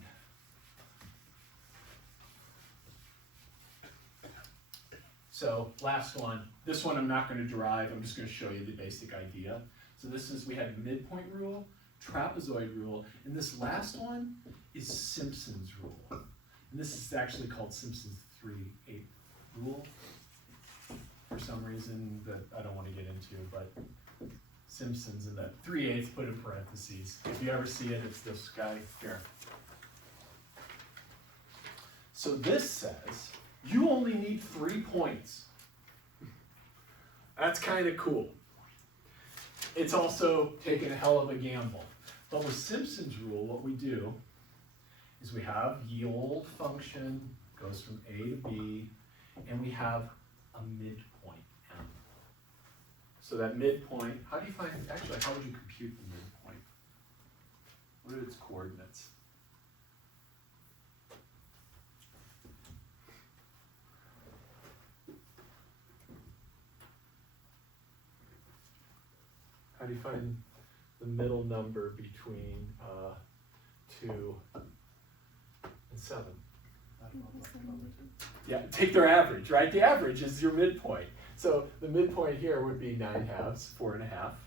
So last one, this one I'm not going to derive, I'm just going to show you the basic idea. So this is, we have midpoint rule, trapezoid rule, and this last one is Simpson's rule. And this is actually called Simpson's 3/8 rule for some reason that I don't want to get into, but Simpson's in that 3/8 put in parentheses. If you ever see it, it's this guy here. So this says, you only need 3 points. That's kind of cool. It's also taking a hell of a gamble. But with Simpson's rule, what we do is we have yield function, goes from A to B, and we have a midpoint M. So that midpoint, how do you find, actually, how would you compute the midpoint? What are its coordinates? How do you find the middle number between 2 and 7? Yeah, take their average, right? The average is your midpoint. So the midpoint here would be 9/2, 4.5.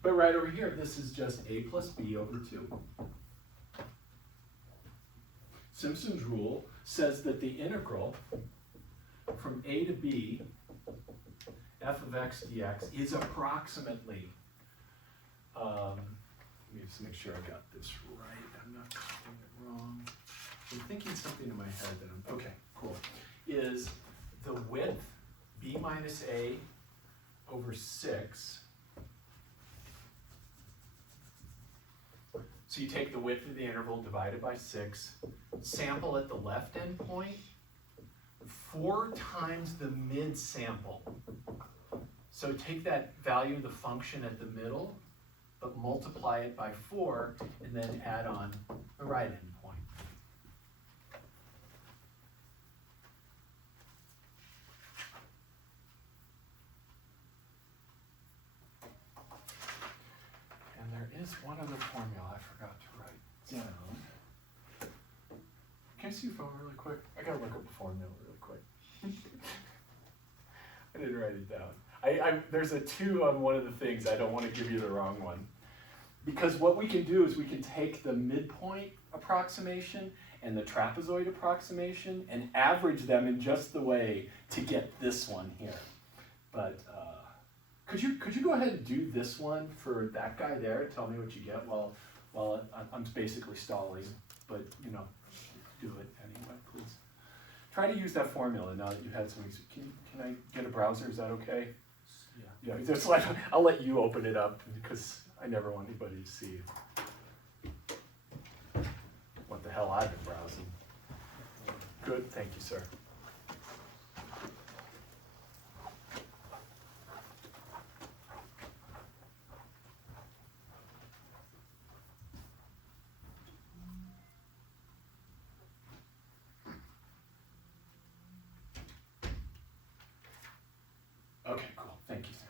But right over here, this is just A plus B over 2. Simpson's rule says that the integral from A to B f of x dx is approximately, let me just make sure I got this right, I'm not copying it wrong. I'm thinking something in my head that I'm, okay, cool. Is the width b minus a over 6. So you take the width of the interval divided by 6, sample at the left end point, 4 times the mid sample. So take that value of the function at the middle, but multiply it by 4, and then add on the right end point. And there is one other formula I forgot to write down. Can I see your phone really quick? I gotta look up the formula really quick. I didn't write it down. There's a 2 on one of the things. I don't want to give you the wrong one. Because what we can do is we can take the midpoint approximation and the trapezoid approximation and average them in just the way to get this one here. But could you go ahead and do this one for that guy there? Tell me what you get while I'm basically stalling. But you know, do it anyway, please. Try to use that formula now that you've had some. Can I get a browser? Is that okay? Yeah, just like, I'll let you open it up because I never want anybody to see what the hell I've been browsing. Good, thank you, sir. Okay, cool. Thank you, Sam.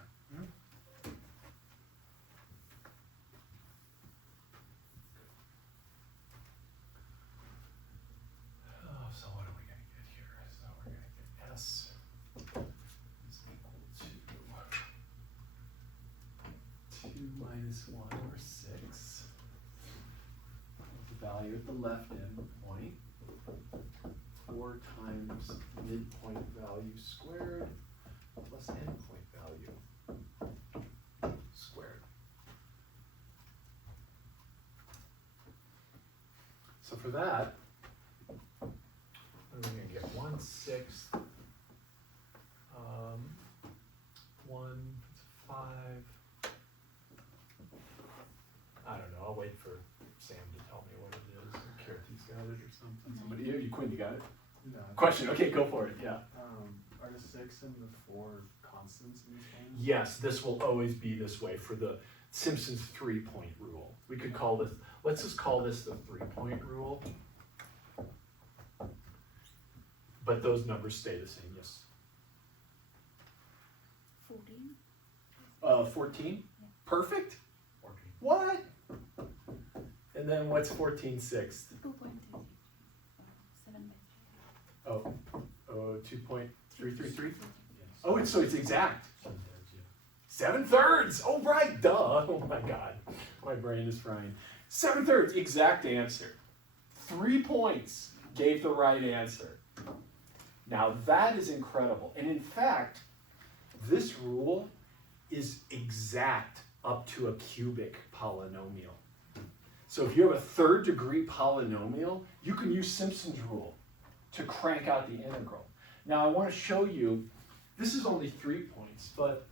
Oh, so what are we going to get here? So we're going to get S is equal to 2 minus 1 over 6. The value at the left end point. 4 times midpoint value squared plus endpoint value squared. So for that, we're going to get 1/6, 5. I don't know. I'll wait for Sam to tell me what it is. Kerethi's got it or something. Somebody, you Quinn, you got it? No. Question, okay, go for it, yeah. Are the 6 and the 4 constants in this game? Yes, this will always be this way for the Simpson's 3-point rule. We could call this, let's just call this the 3-point rule. But those numbers stay the same, yes. 14. 14? Perfect? 14. What? And then what's 14 sixth? 2.33. 7 by 3. Oh, 2.333? Yes. Oh, so it's exact. 7/3, yeah. 7/3! Oh, right, duh. Oh my God. My brain is frying. 7/3, exact answer. 3 points gave the right answer. Now that is incredible. And in fact, this rule is exact up to a cubic polynomial. So if you have a 3rd degree polynomial, you can use Simpson's rule to crank out the integral. Now I want to show you, this is only 3 points, but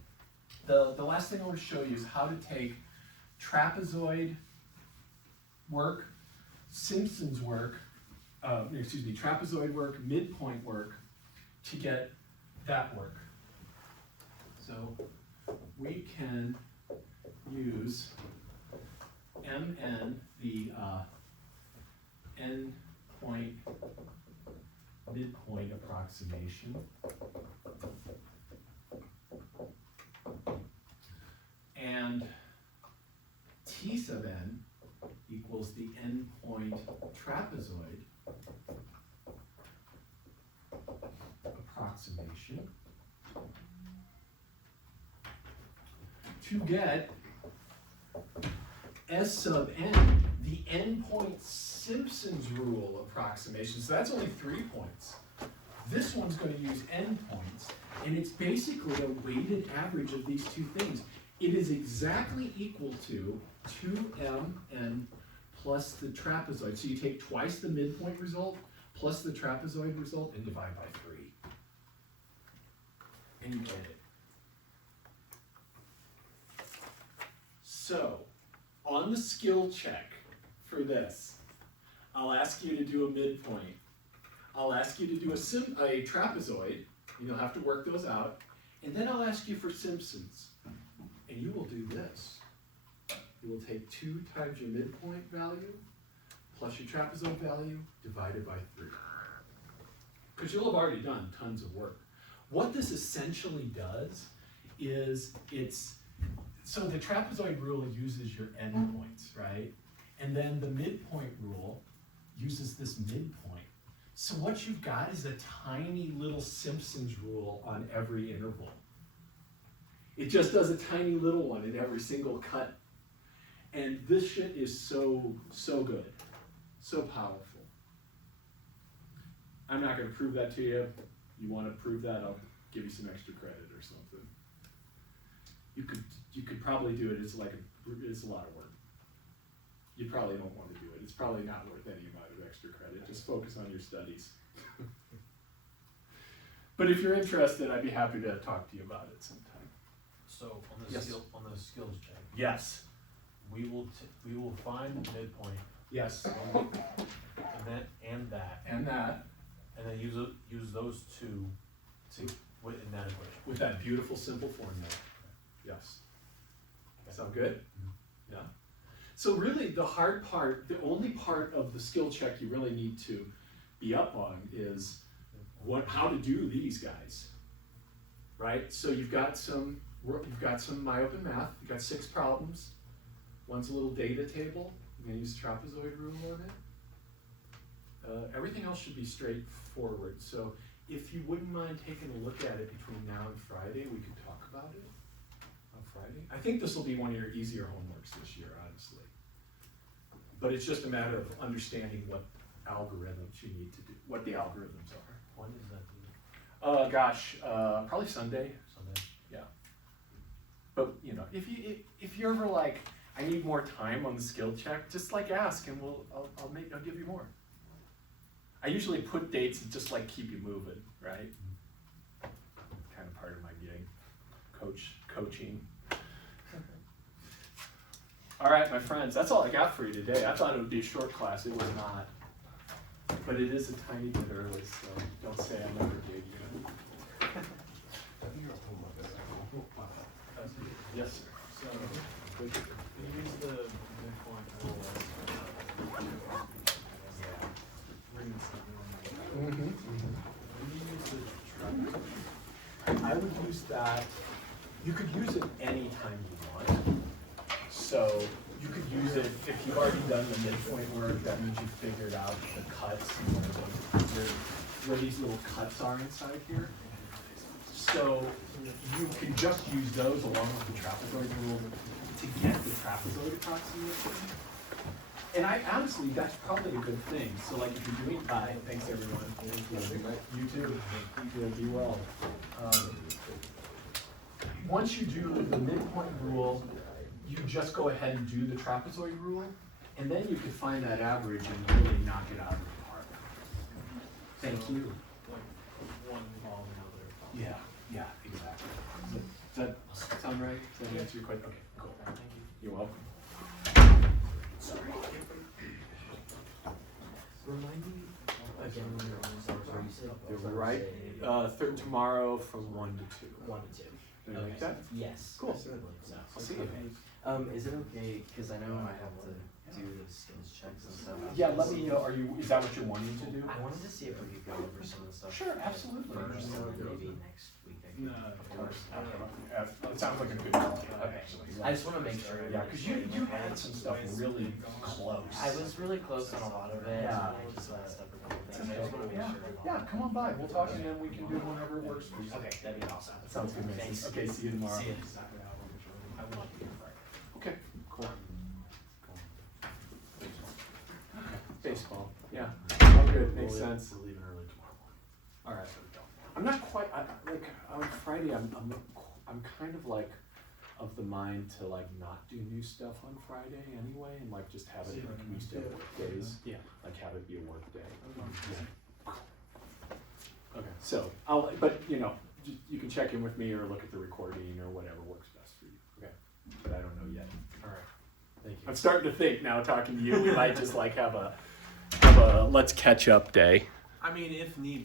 the last thing I want to show you is how to take trapezoid work, Simpson's work, trapezoid work, midpoint work, to get that work. So we can use MN, the endpoint midpoint approximation, and T sub n equals the endpoint trapezoid approximation to get S sub n, the endpoint Simpson's rule approximation. So that's only 3 points. This one's going to use endpoints, and it's basically a weighted average of these two things. It is exactly equal to 2mn plus the trapezoid. So you take twice the midpoint result plus the trapezoid result and divide by 3. And you get it. So, on the skill check for this, I'll ask you to do a midpoint. I'll ask you to do a trapezoid, and you'll have to work those out. And then I'll ask you for Simpsons. And you will do this. You will take 2 times your midpoint value plus your trapezoid value divided by 3. Because you'll have already done tons of work. What this essentially does is so the trapezoid rule uses your endpoints, right? And then the midpoint rule uses this midpoint. So what you've got is a tiny little Simpson's rule on every interval. It just does a tiny little one in every single cut. And this shit is so good, so powerful. I'm not going to prove that to you. You want to prove that, I'll give you some extra credit or something. You could probably do it. It's a lot of work. You probably don't want to do it. It's probably not worth any amount of extra credit. Just focus on your studies. But if you're interested, I'd be happy to talk to you about it sometime. So on the Yes. on the skills check, Yes. we will find the midpoint Yes. and that And that and then use those two in that equation. with that beautiful simple formula. Yes. Sound good? Yeah. So really the hard part, the only part of the skill check you really need to be up on is how to do these guys, right? So you've got some MyOpen Math. You've got 6 problems. One's a little data table. I'm going to use trapezoid rule on it. Everything else should be straightforward. So if you wouldn't mind taking a look at it between now and Friday, we could talk about it on Friday. I think this will be one of your easier homeworks this year, honestly. But it's just a matter of understanding what algorithms you need to do, what the algorithms are. When is that due? Probably Sunday. Sunday? Yeah. But if you're ever like, I need more time on the skill check, just like ask and I'll give you more. I usually put dates that just like keep you moving, right? Kind of part of my gig, coaching. All right, my friends, that's all I got for you today. I thought it would be a short class. It was not. but it is a tiny bit early, so don't say I never gave you. Yes, sir. So, we use the midpoint rule I would use that, you could use it anytime you want. So you could use it, if you've already done the midpoint work, that means you figured out the cuts and where these little cuts are inside here. So you can just use those along with the trapezoid rule to get the trapezoid approximation. And I honestly, that's probably a good thing. So like if you're doing, thanks everyone. You too. Yeah, be well. Once you do the midpoint rule, you just go ahead and do the trapezoid rule, and then you can find that average and really knock it out of the park. Thank you. like one involving another. Yeah, exactly. Does that sound right? Does that answer your question? Okay, cool. Thank you. You're welcome. Remind me again when you're on the sorry, you said Right, third tomorrow from 1 to 2. 1 to 2. Do you like that? Yes. Cool. So, I'll see you. is it okay, cause I know I have to do the skills checks and stuff. Yeah, let me know, is that what you're wanting to do? I wanted to see if we could go over some of the stuff. Sure, absolutely. First, and then maybe next week I could. No, Of course. It sounds like a good idea. Okay, I just wanna make sure. Yeah, because you had some stuff really close. I was really close on a lot of it, and Yeah. I just messed up a couple things, I just wanna make Yeah, sure. yeah, come on by, we'll talk and then we can do it whenever it works for you. Okay, that'd be awesome. Sounds good, man. Thanks. Okay, see you tomorrow. See you. I will not be here Friday. Okay, cool. Baseball, yeah, all good, makes sense. We're leaving early tomorrow morning. All right. I'm not quite, like, on Friday, I'm kind of like of the mind to like not do new stuff on Friday anyway, and like just have it like we still have work days. Yeah. Like have it be a work day. Yeah. Okay, so but you know, you can check in with me or look at the recording or whatever works best for you. Okay. But I don't know yet. All right, thank you. I'm starting to think now talking to you, we might just like have a let's catch up day. I mean, if need